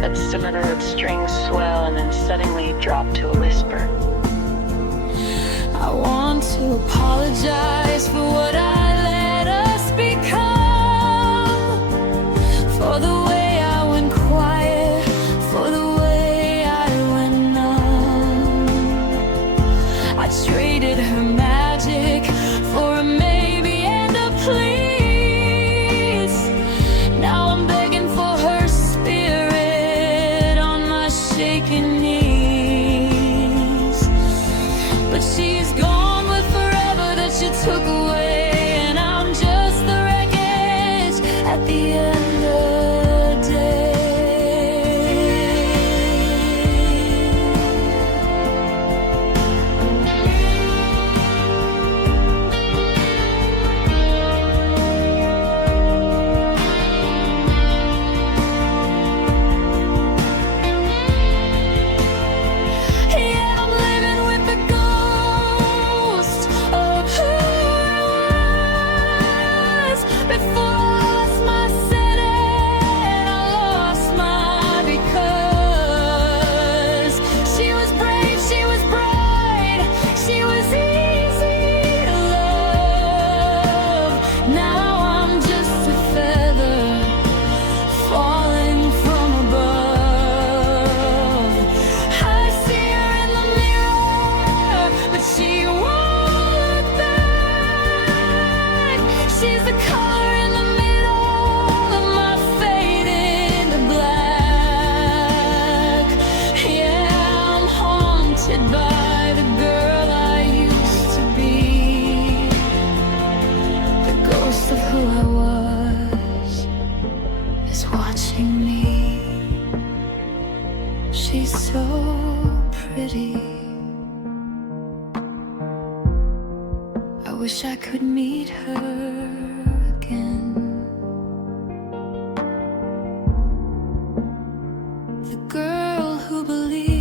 that's similar with strings swell and then suddenly drop to a whisper. I want to apologize for what I let us become, for the way I went quiet, for the way I went numb. I traded her magic for a maybe and a please. Now I'm begging for her spirit on my shaking knees. But she's gone with forever that she took away, and I'm just the wreckage at the end of the day. haunted by the girl I used to be. The ghost of who I was is watching me. She's so pretty. I wish I could meet her again. The girl who believed.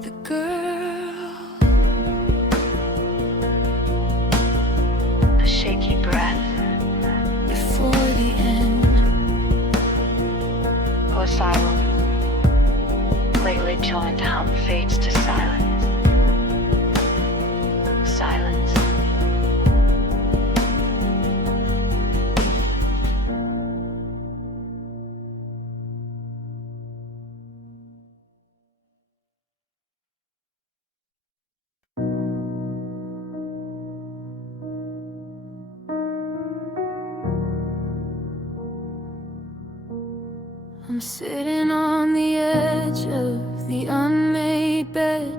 The girl. A shaky breath. Before the end. Or silent. Lately chilling down fades to silence. Silence. I'm sitting on the edge of the unmade bed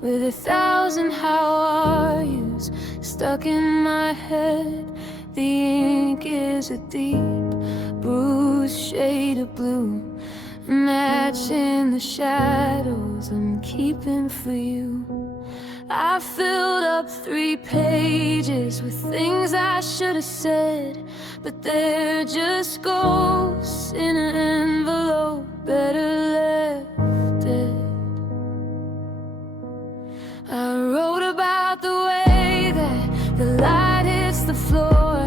with 1,000 how are yous stuck in my head. The ink is a deep bruised shade of blue, matching the shadows I'm keeping for you. I filled up 3 pages with things I should have said, but they're just ghosts in an envelope, better left dead. I wrote about the way that the light hits the floor,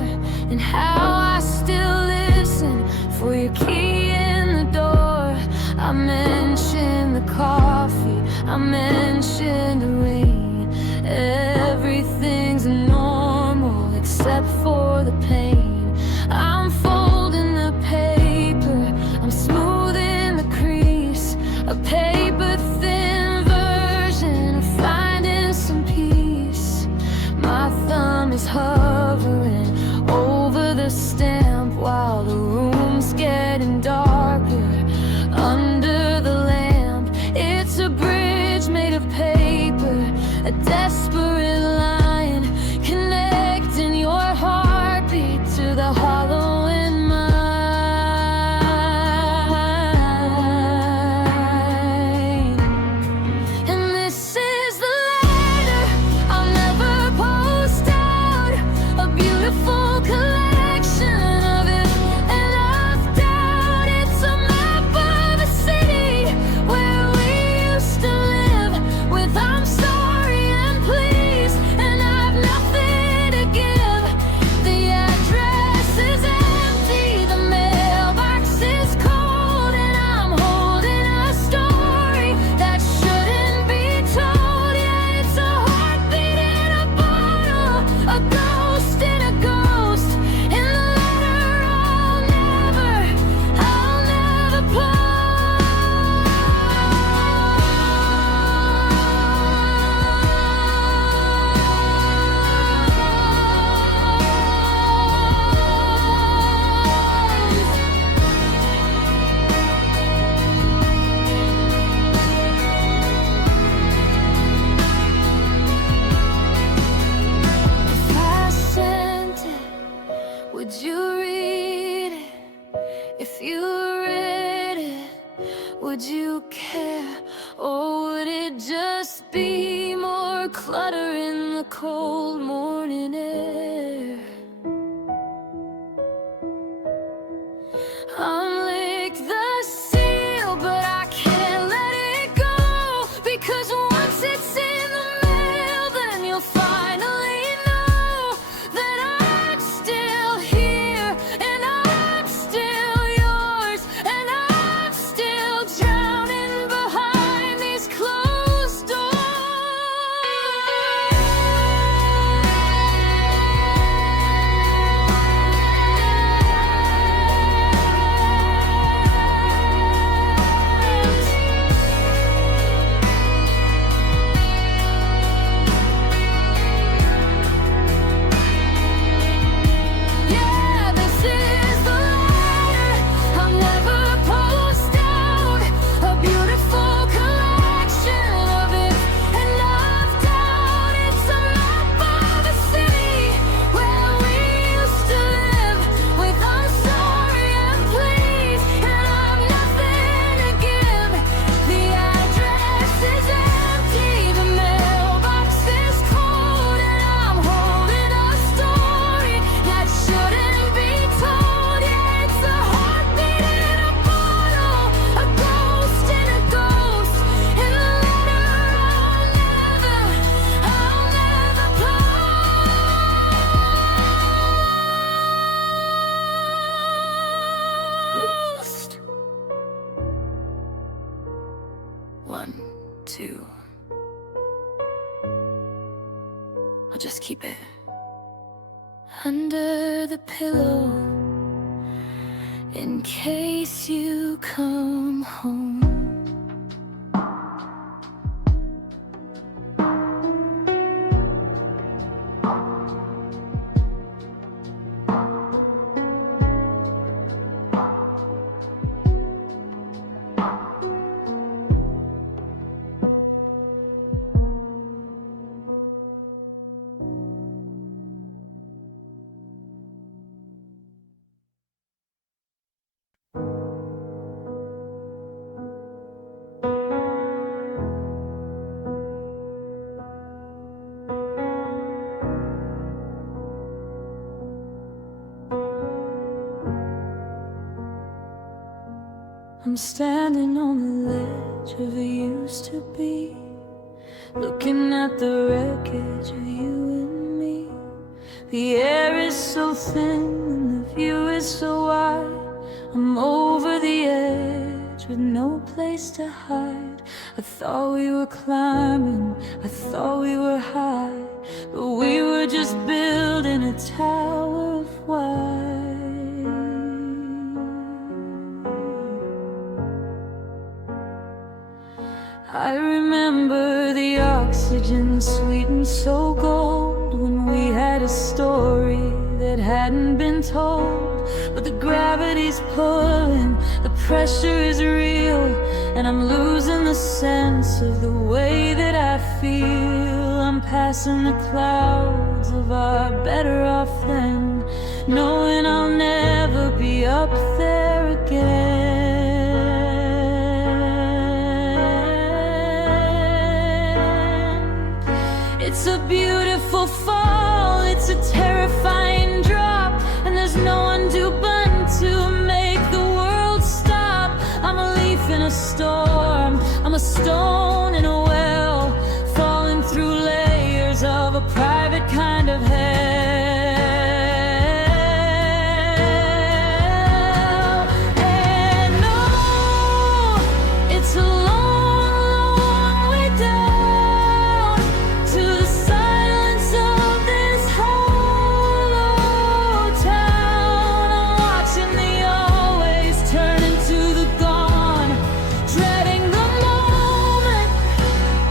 and how I still listen for your key in the door. I mentioned the coffee, I mentioned the rain. Everything's normal except for the pain. I'm folding the paper, I'm smoothing the crease, a paper thin version of finding some peace. My thumb is hovering over the stamp while the room's getting darker under the lamp. It's a bridge made of paper, a desperate line connecting your heartbeat to the hollow in mine. And this is the letter I'll never post out, a beautiful collection of it and of doubt. It's a map of a city where we used to live, with I'm sorry and please, and I've nothing to give. The address is empty, the mailbox is cold, and I'm holding a story that shouldn't be told. Yeah, it's a heartbeat in a bottle, a ghost in a ghost, and the letter I'll never If I sent it, would you read it? If you read it, would you care? Or would it just be more clutter in the cold morning air? I'm lick the seal, but I can't let it go, because once it's in the mail, then you'll finally know that I'm still here, and I'm still yours, and I'm still drowning behind these closed doors. 1, 2. I'll just keep it under the pillow in case you come home. I'm standing on the ledge of a used to be, looking at the wreckage of you and me. The air is so thin and the view is so wide. I'm over the edge with no place to hide. I thought we were climbing, I thought we were high, but we were just building a tower of wide. I remember the oxygen sweet and so gold, when we had a story that hadn't been told. But the gravity's pulling, the pressure is real, and I'm losing the sense of the way that I feel. I'm passing the clouds of our better off then, knowing I'll never be up there again. It's a beautiful fall, it's a terrifying drop, and there's no undue button to make the world stop. I'm a leaf in a storm, I'm a stone in a well, falling through layers of a private kind of hell. And no, it's a long, long way down to the silence of this hollow town. I'm watching the always turn into the gone, dreading the moment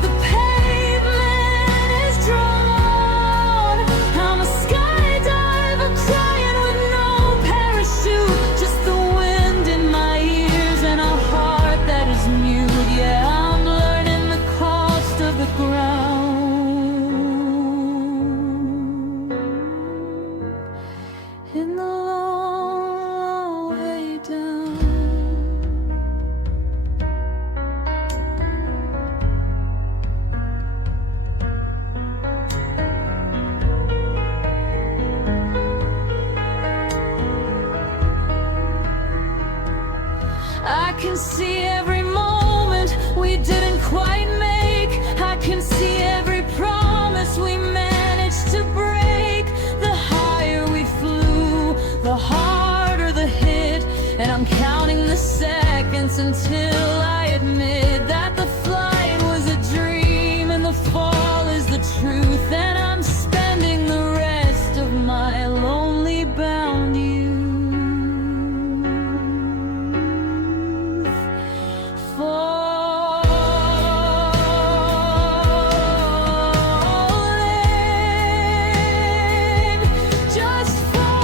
the pavement is drawn. I'm a skydiver crying with no parachute, just the wind in my ears and a heart that is mute. Yeah, I'm learning the cost of the ground in the long, long way down. I can see every moment we didn't quite make. I can see every promise we managed to break. The higher we flew, the harder the hit, and I'm counting the seconds until I admit that the flight was a dream and the fall is the truth. And I'm spending the rest of my lonely bound youth falling, just falling.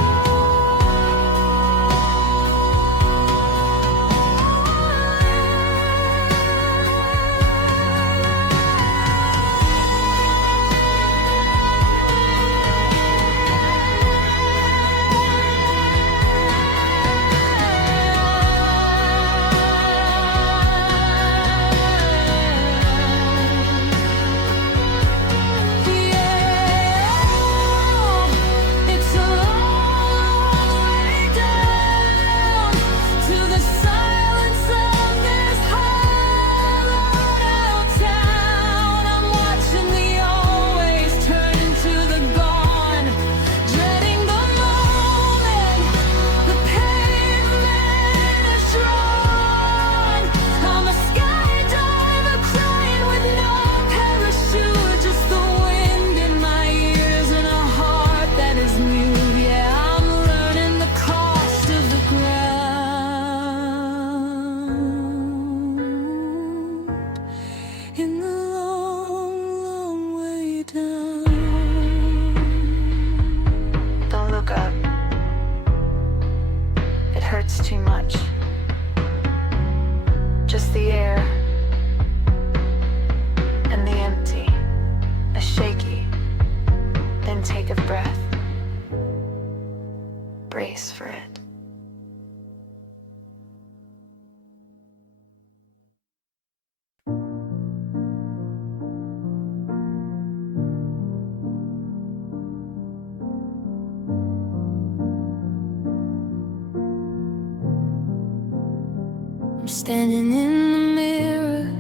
just the air and the empty, a shaky intake of breath. Brace for it. I'm standing in the mirror,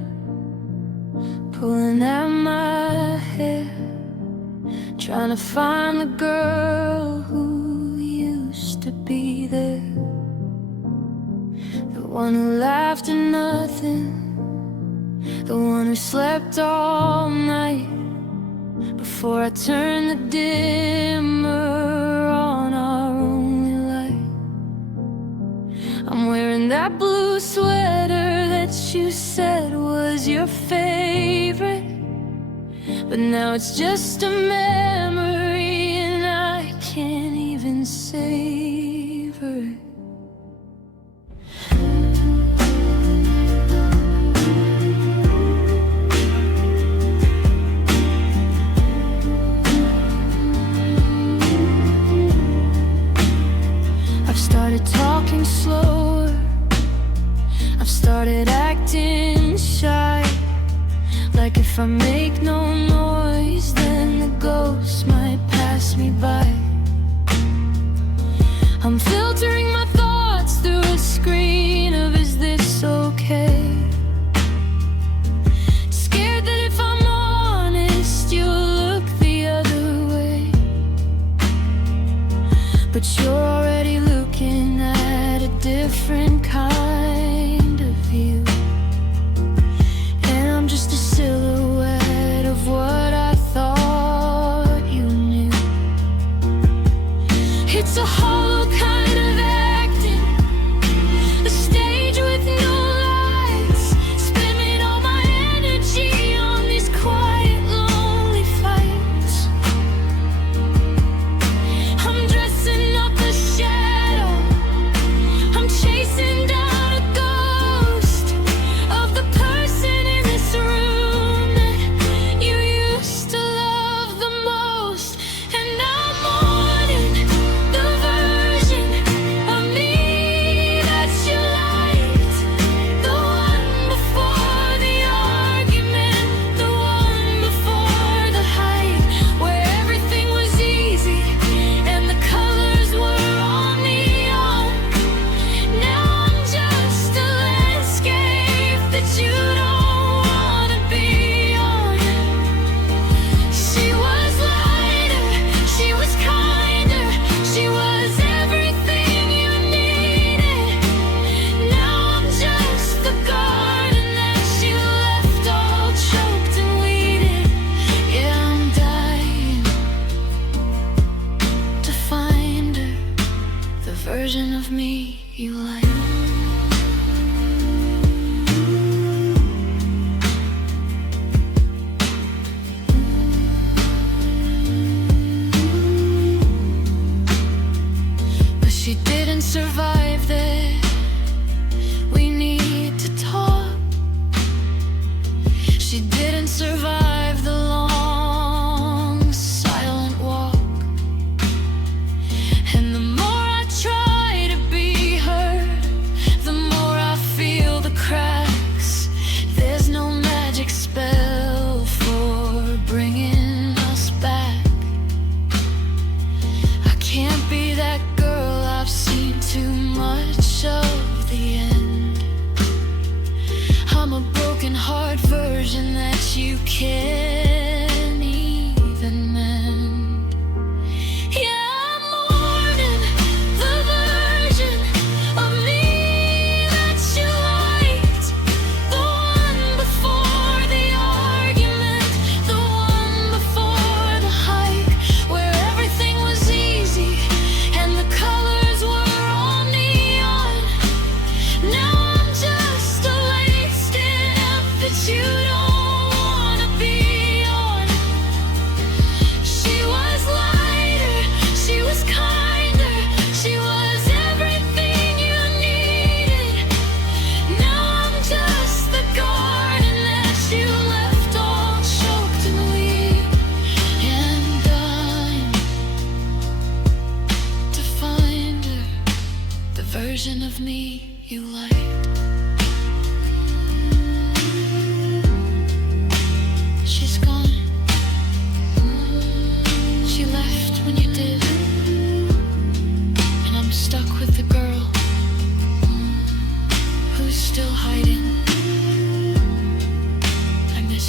pulling out my hair, trying to find the girl who used to be there, the one who laughed at nothing, the one who slept all night before I turned the dimmer on our only light. I'm wearing that blue sweater that you said was your favorite, but now it's just a memory and I can't even savor it. I've started talking slower, I've started acting shy, like if I make no noise then the ghosts might pass me by. I'm filtering my thoughts through a screen of is this okay? Scared that if I'm honest you'll look the other way, but you're already looking at a different kind of view, and I'm just a silhouette of what I thought you knew. It's a hollow kind of acting, a stage with no lights, spending all my energy on these quiet, lonely fights. I'm dressing up a shadow, I'm chasing down a ghost of the person in this room that you used to love the most. And I'm mourning the version of me that you liked, the one before the argument, the one before the hype, where everything was easy and the colors were all neon. Now I'm just a landscape that you don't wanna be on. She was lighter, she was kinder, she was everything you needed. Now I'm just the garden that she left all choked and weeded. Yeah, I'm dying to find her, the version of me you like. But she didn't survive that. We need to talk. She didn't survive the long, silent walk. And the more I try to be heard, the more I feel the cracks. There's no magic spell for bringing us back. I can't be that girl, I've seen too much of the end. I'm a broken heart version that you can't even mend. Yeah, I'm mourning the version of me that you liked, the one before the argument, the one before the hype, where everything was easy and the colors were all neon. Now I'm just a late stamp that you don't wanna be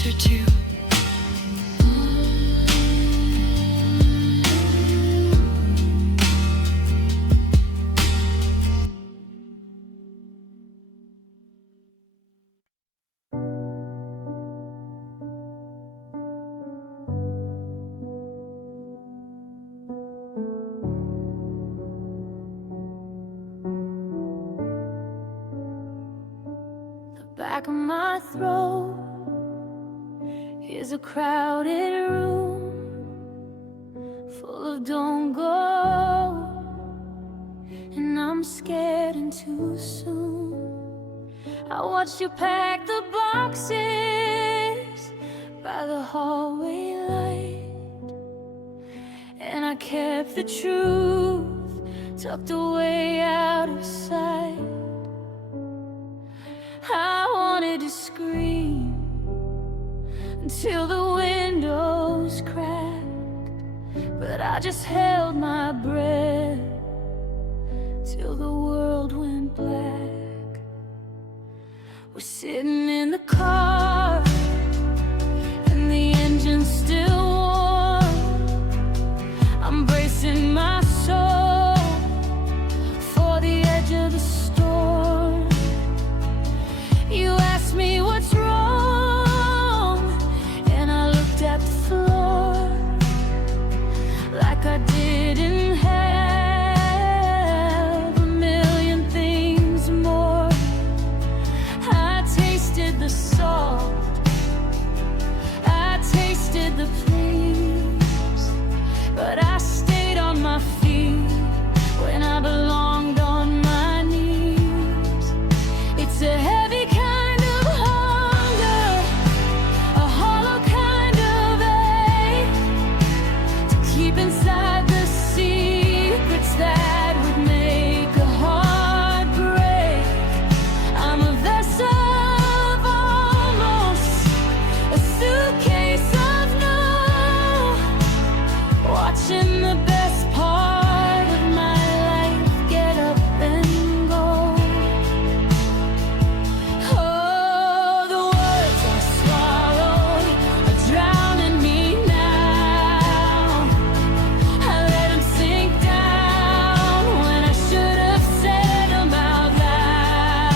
answer to. Back of my throat is a crowded room full of don't go, and I'm scared and too soon. I watched you pack the boxes by the hallway light, and I kept the truth tucked away out of sight. I wanted to scream until the windows cracked, but I just held my breath till the world went black. We're sitting in the car and the engine's still warm. I'm bracing my soul for the edge of the storm. You asked me what's wrong, and I looked at the floor like I didn't have a million things more. I tasted the salt, I tasted the pleas, but I stayed on my feet when I belonged on my knees. It's a heavy kind of hunger, a hollow kind of ache, to keep inside the secrets that would make a heart break. I'm a vessel of almost, a suitcase of no, watching the best part of my life get up and go. Oh, the words I swallowed are drowning me now. I let them sink down when I should have said them out loud.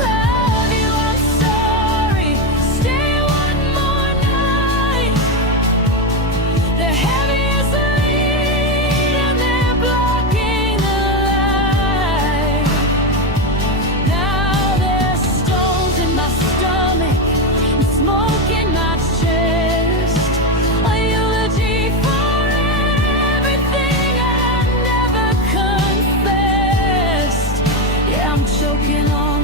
Love you, I'm sorry, stay one more night. They're heavy as lead and they're blocking the light. Now there's stones in my stomach and smoke in my chest, a eulogy for everything I never confessed. Yeah, I'm choking on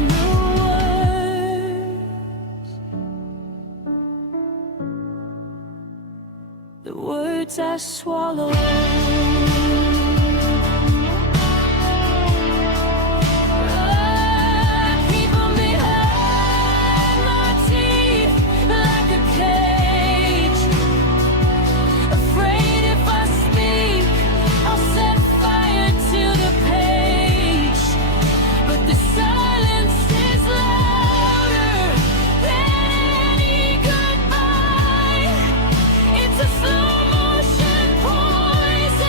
the words I swallowed. Keep 'em behind my teeth like a cage. Afraid if I speak, I'll set fire to the page. But the silence is louder than any goodbye. It's a slow motion poison.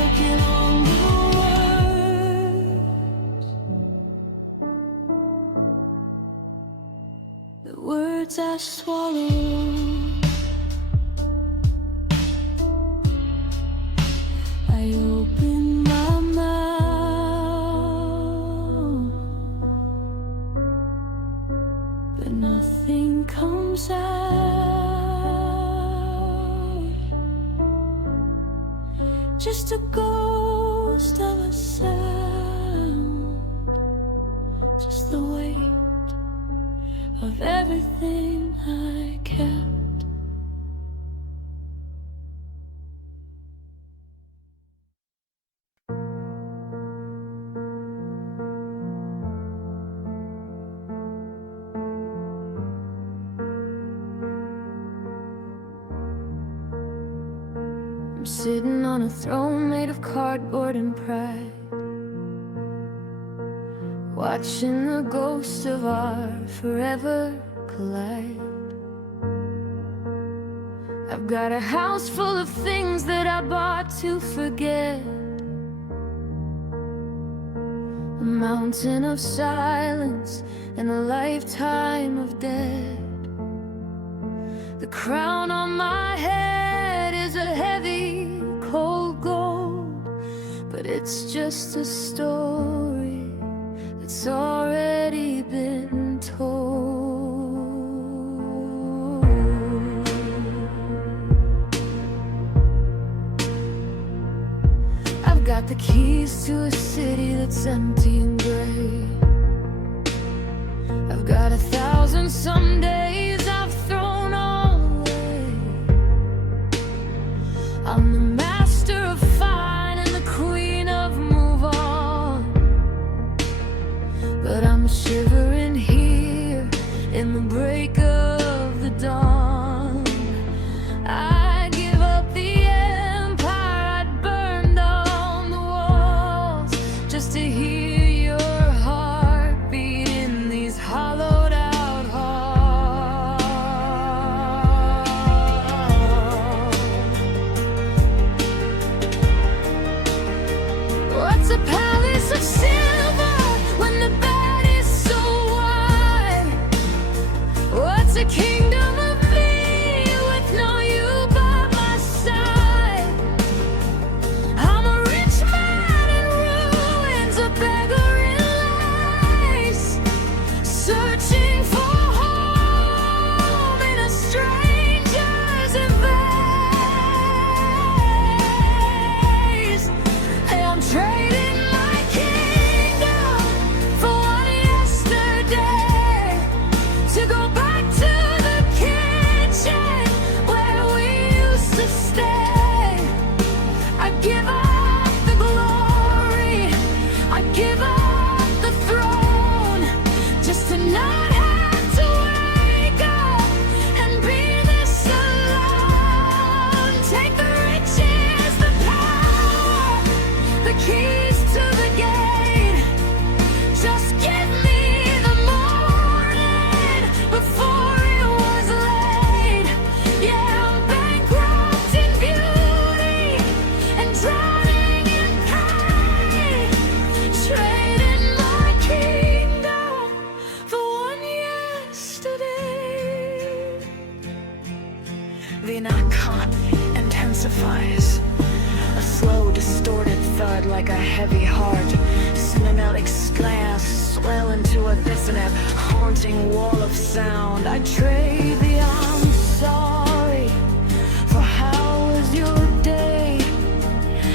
choking on the words, the words I swallow. I open my mouth, but nothing comes out. Just a ghost of a sound, just the weight of everything I kept. I'm sitting on a throne made of cardboard and pride, watching the ghosts of our forever collide. I've got a house full of things that I bought to forget, a mountain of silence and a lifetime of debt. The crown on my head is a heavy, cold gold, but it's just a story that's already been told. I've got the keys to a city that's empty and gray. I've got 1,000 some days I've thrown away. I'm the master of fine and the queen of move on, but I'm shivering here in the break of the dawn. I give up the empire I'd burned on the walls just to hear your heartbeat in these hollowed out halls. What's a palace of silver when the bed is so wide? What's a kingdom of me with no you by my side? I'm a rich man in ruins, a beggar in lace, searching for home in a stranger's embrace. Hey, I'm trading my kingdom for one yesterday, to go back to the kitchen where we used to stay. I give up the glory, I give up the throne, just to not have to wake up and be this alone. Take the riches, the power, the keys to the gate. Just give me the morning before it was late. Yeah, I'm bankrupt in beauty and drowning in pain, trading my kingdom for one yesterday. The icon intensifies, a slow, distorted thud like a heavy heart. Cinematic glass swell into a dissonant, haunting wall of sound. I trade the I'm sorry for how was your day.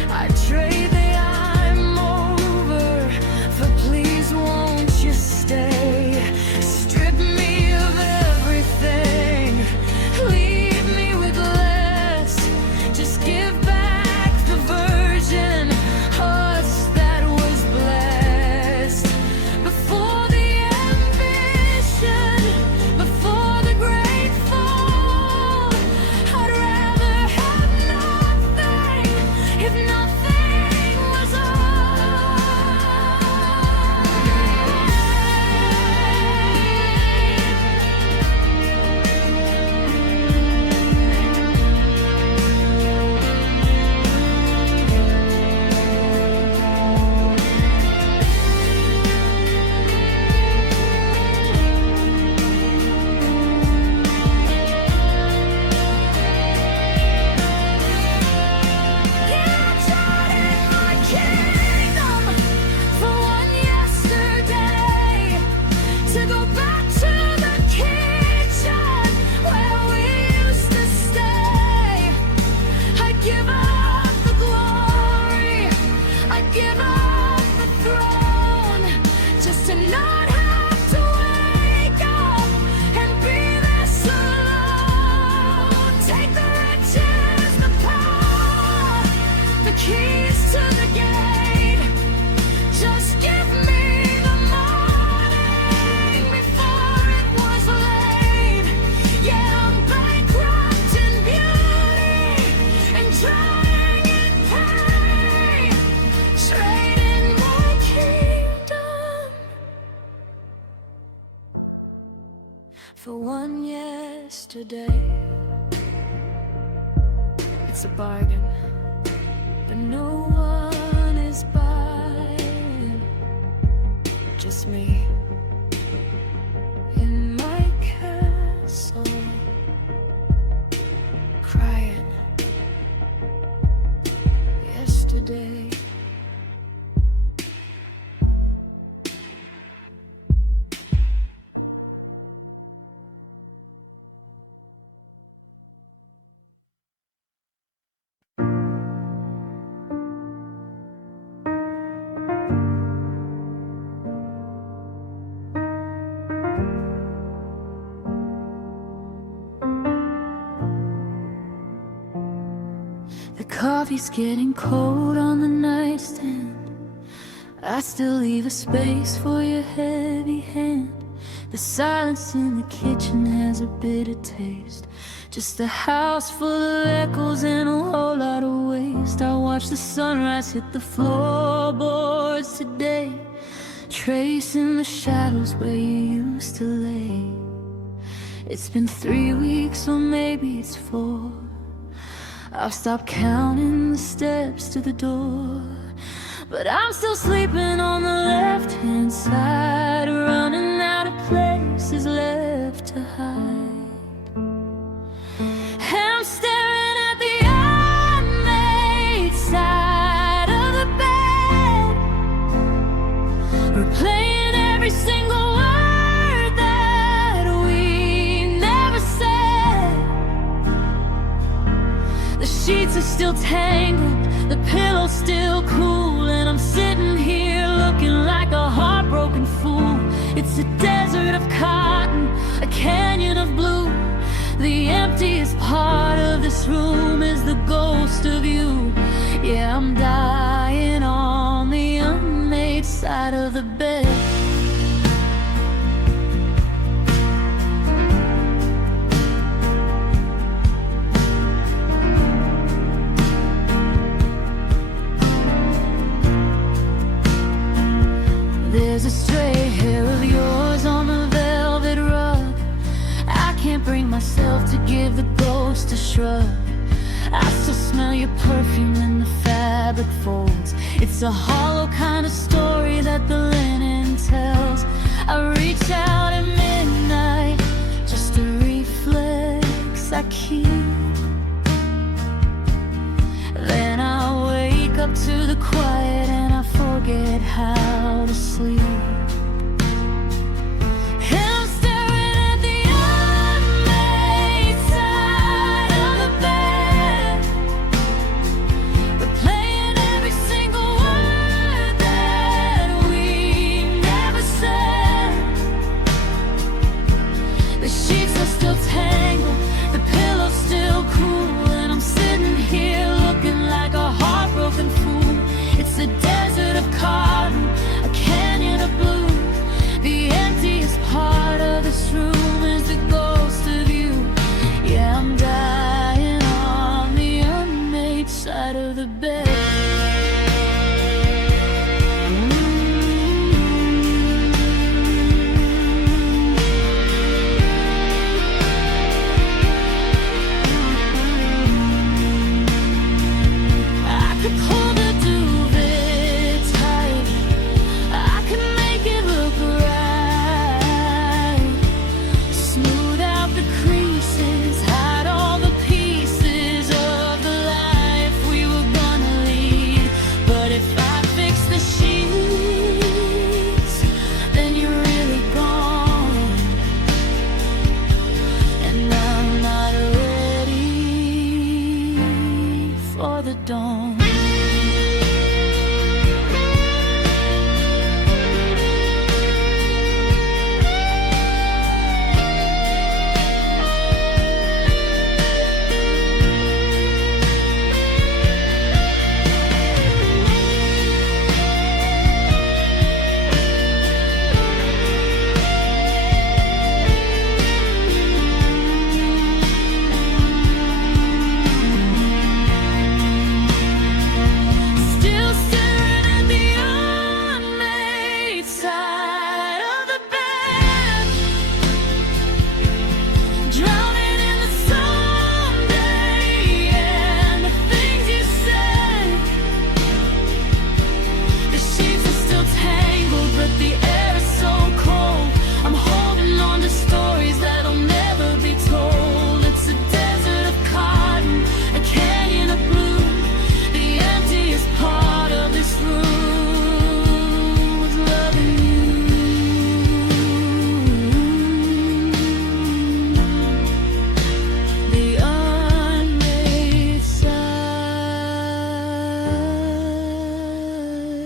I trade the I'm over for please won't you stay. Strip me of everything, leave me with less. Just give back the version us that was blessed. Before the ambition, before the great fall, yesterday. It's a bargain, but no one is buying. Just me in my castle, crying yesterday. The coffee's getting cold on the nightstand. I still leave a space for your heavy hand. The silence in the kitchen has a bitter taste. Just a house full of echoes and a whole lot of waste. I watch the sunrise hit the floorboards today, tracing the shadows where you used to lay. It's been 3 weeks or maybe it's 4. I've stopped counting the steps to the door, but I'm still sleeping on the left-hand side, running out of places left to hide. I'm staring at the unmade side of the bed, replaying every single word that we never said. The sheets are still tangled, the pillow's still cool, and I'm sitting here looking like a heartbroken fool. It's a desert of cotton, a canyon of blue. The emptiest part of this room is the ghost of you. Yeah, I'm dying on the unmade side of the bed. There's a stray hair of yours on the velvet rug. I can't bring myself to give the ghost a shrug. I still smell your perfume in the fabric folds. It's a hollow kind of story that the linen tells. I reach out at midnight, just a reflex I keep. Then I wake up to the quiet and I forget how to sleep. And I'm staring at the unmade side of the bed, replaying every single word that we never said. The sheets are still tangled, the pillow's still cool, and I'm sitting here looking like a heartbroken fool. It's a desert of cotton, a canyon of blue.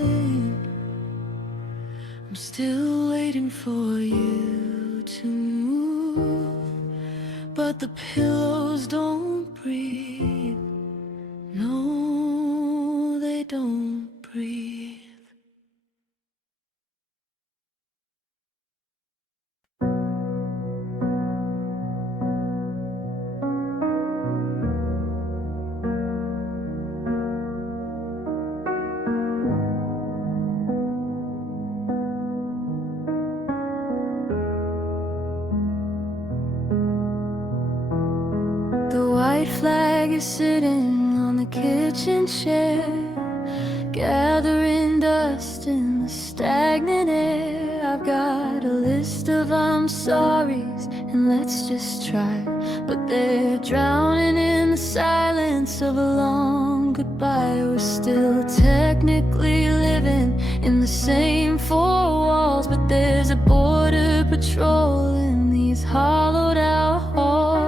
I'm still waiting for you to move, but the pillows don't breathe. No, they don't breathe. The white flag is sitting on the kitchen chair, gathering dust in the stagnant air. I've got a list of I'm sorry's and let's just try, but they're drowning in the silence of a long goodbye. We're still technically living in the same four walls, but there's a border patrol in these hollowed out halls.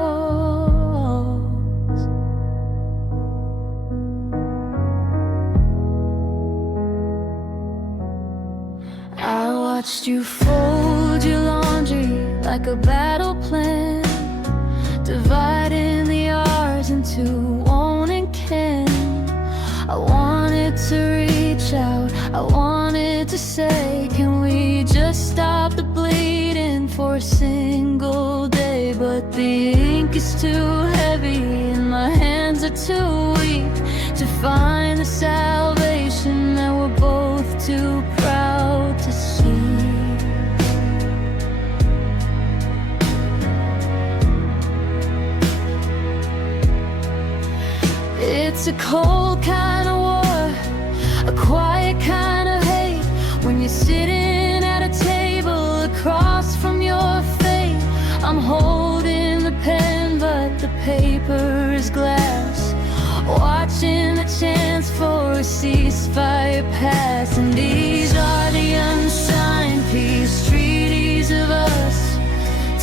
I watched you fold your laundry like a battle plan, dividing the R's into won't and can. I wanted to reach out, I wanted to say, can we just stop the bleeding for a single day? But the ink is too heavy and my hands are too weak to find the salvation that we're both too proud to see. It's a cold kind of war, a quiet kind of hate, when you're sitting at a table across from your fate. I'm holding the pen, but the paper is glass, watching the chance for a ceasefire pass. And these are the unsigned peace treaties of us,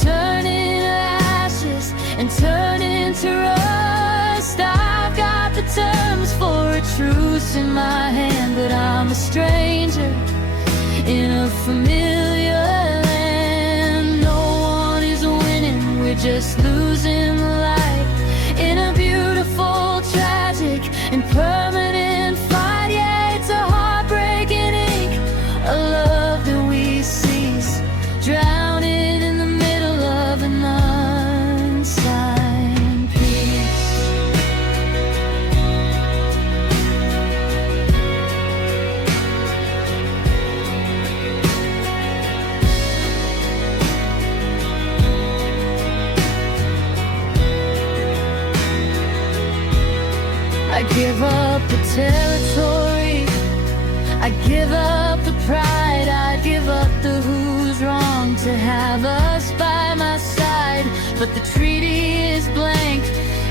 turning to ashes and turning to rust. I've got the terms for a truce in my hand, but I'm a stranger in a familiar land. No one is winning, we're just losing the light in a beautiful, tragic, and permanent fight. Yeah, it's a heartbreaking ink, a love that we cease, drowning in the middle of an unsigned peace. I give up the territory, I give up the pride, I give up the who's wrong to have us by my side. But the treaty is blank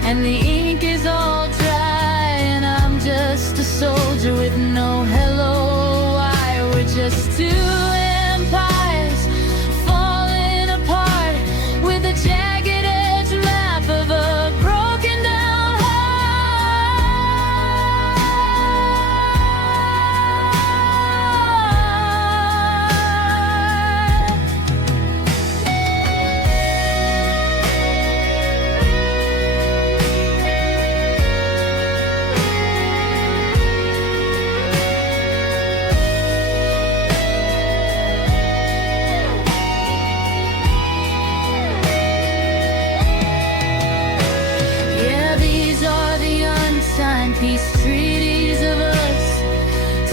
and the ink is all dry, and I'm just a soldier with no hello, why? We're just two empires falling apart with a jagged edge map of a broken down heart. Yeah, these are the unsigned peace treaties of us,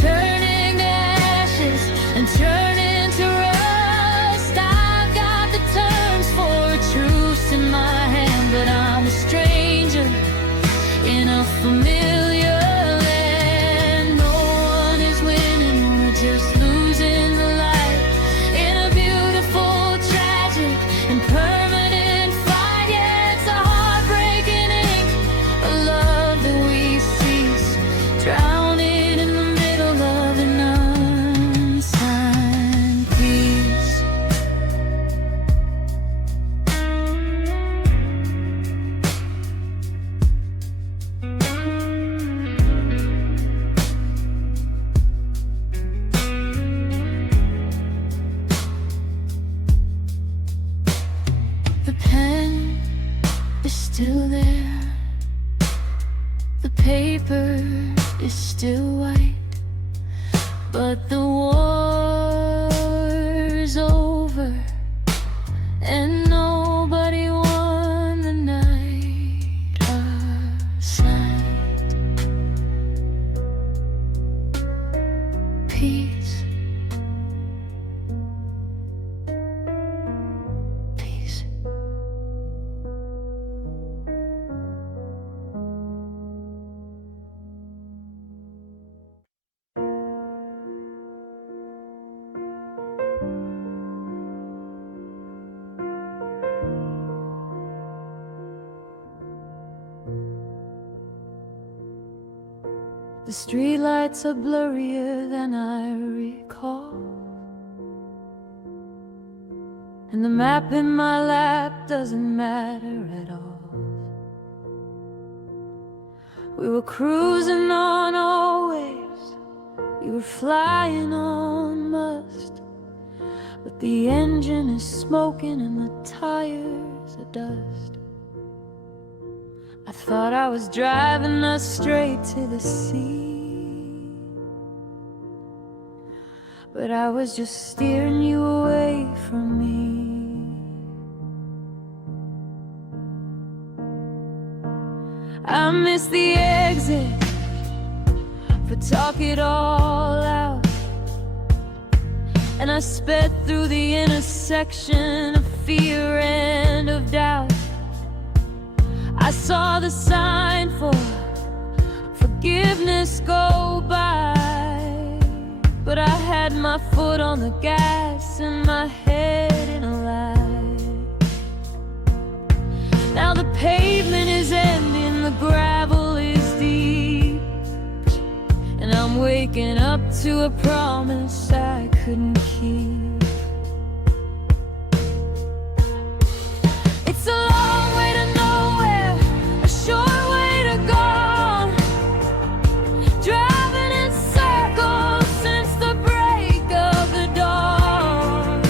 turning to ashes and turning to rust. I've got the terms for a truce in my hand, but I'm a stranger in a familiar land. No one is winning, we're just losing the light in a beautiful, tragic, and permanent fight. Yeah, it's a heartbreaking ink, a love that we cease, drowning in the middle of an unsigned peace. But the war's over, and nobody won the night aside. Peace. Peace. The streetlights are blurrier than I recall, and the map in my lap doesn't matter at all. We were cruising on always, we were flying on must, but the engine is smoking and the tires are dust. I thought I was driving us straight to the sea, but I was just steering you away from me. I missed the exit for talk it all out, and I sped through the intersection of fear and of doubt. I saw the sign for forgiveness go by, but I had my foot on the gas and my head in a lie. Now the pavement is empty and the gravel is deep, and I'm waking up to a promise I couldn't keep. It's a long way to nowhere, a short way to go, driving in circles since the break of the dawn.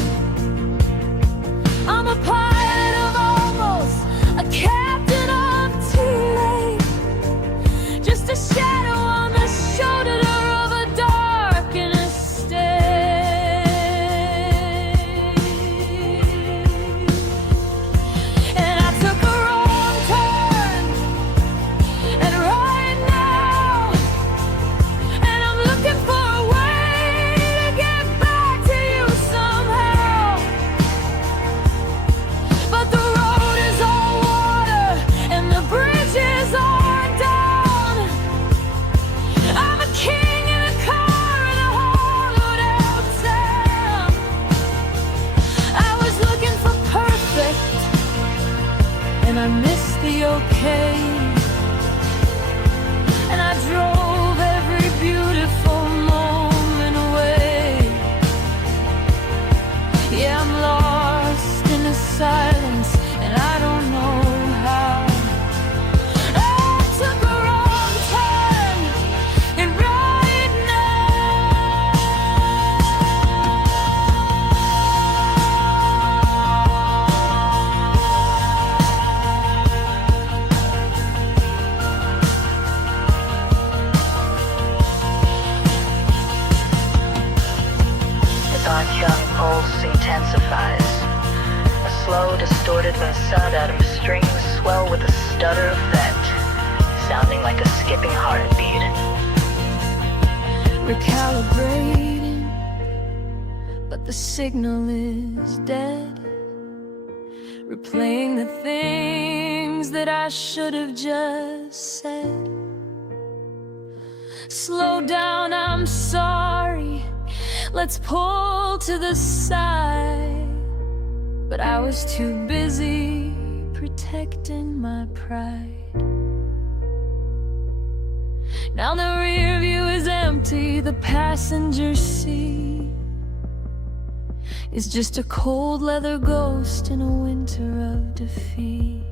I'm a pilot of almost, a captain of too late, just a shadow on the shoulder of a darkness state. And I took a wrong turn, and right now, and I'm looking for a way to get back to you somehow. But the road is all water and the bridges are down. I'm a king in a car in a hollowed out town. I was looking for perfect, and I missed the okay, and I drove every beautiful moment away. Yeah, I'm lost in the silence, and I don't know how. I took a wrong turn, and right The gong-chung pulse intensifies. A slow, distorted sound out of strings swell with a stutter effect, sounding like a skipping heartbeat. Recalibrating, but the signal is dead. Replaying the things that I should have just said. Slow down, I'm sorry, let's pull to the side. But I was too busy protecting my pride. Now the rear view is empty, the passenger seat is just a cold leather ghost in a winter of defeat.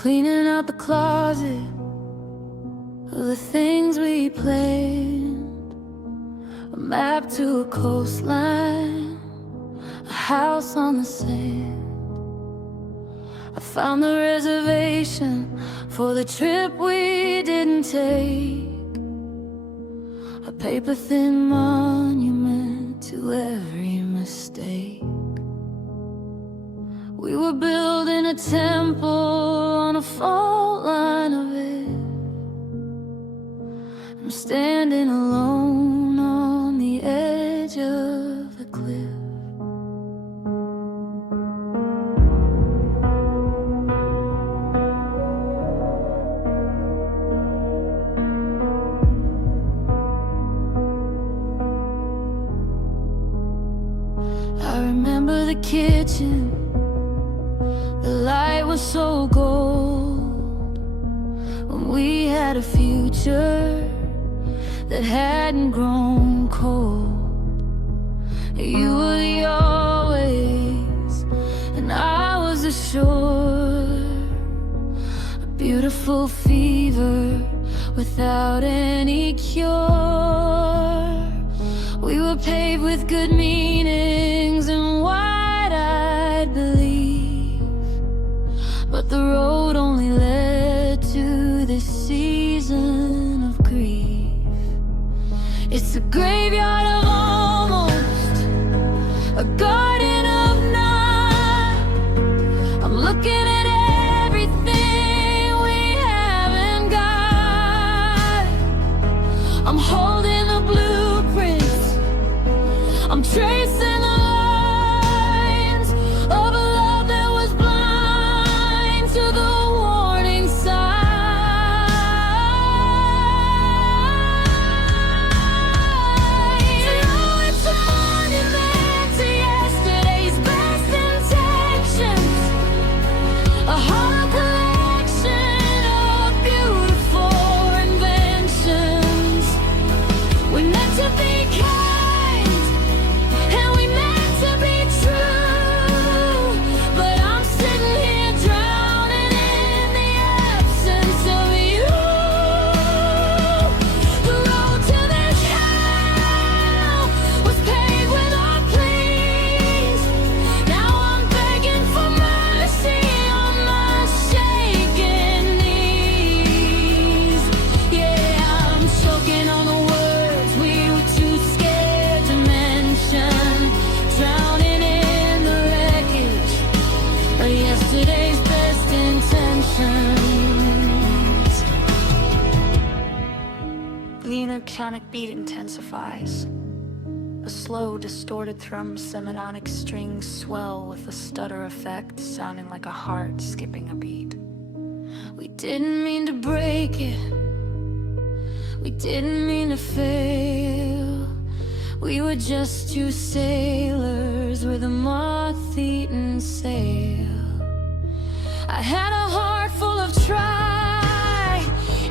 cleaning out the closet of the things we planned. A map to a coastline, a house on the sand. I found the reservation for the trip we didn't take, a paper-thin monument to every mistake. We were building a temple on a fault line of it. I'm standing alone on the edge of the cliff. I remember the kitchen, the light was so gold, when we had a future that hadn't grown cold. You were the always, and I was the shore. A beautiful fever without any cure. We were paved with good meanings and wide-eyed belief, but the road only led to this season of grief. It's a graveyard of almost, a garden of not. I'm looking at everything we haven't got. I'm holding the blueprints, I'm tracing the lines of a love that was blind to the warning signs. You know it's a monument to yesterday's best intentions, a hollow collection of beautiful inventions. We meant to be kind, and we meant to be true, but I'm sitting here drowning in the absence of you. The road to this hell was paved with our pleas. Now I'm begging for mercy on my shaking knees. Yeah, I'm choking on the words we were too scared to mention, drowning in the wreckage of yesterday's best intentions. The inner tonic beat intensifies. A slow, distorted thrum semidonic strings swell with a stutter effect, sounding like a heart skipping a beat. We didn't mean to break it, we didn't mean to fail. We were just two sailors with a moth-eaten sail. I had a heart full of try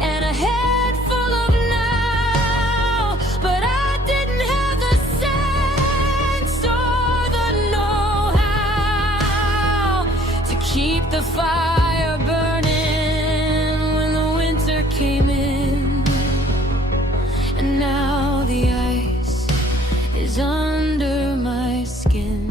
and a head full of now, but I didn't have the sense or the know-how to keep the fire burning when the winter came in. And now the ice is under my skin.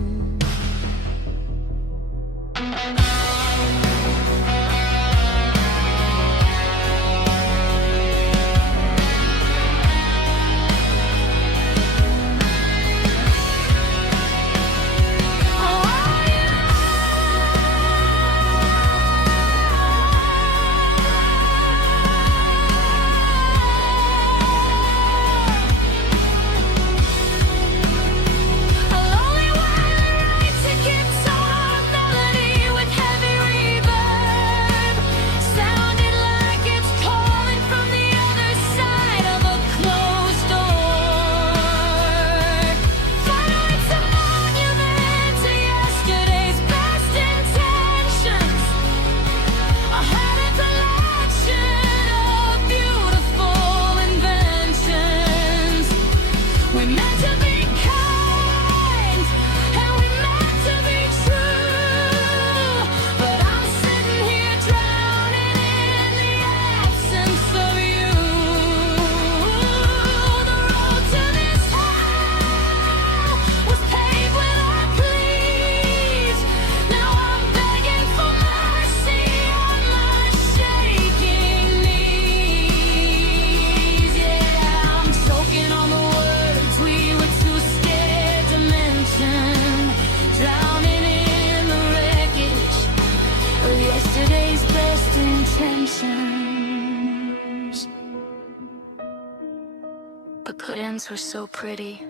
Put-ins were so pretty.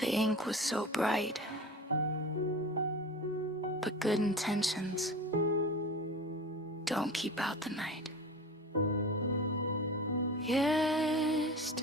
The ink was so bright. But good intentions don't keep out the night. Yesterday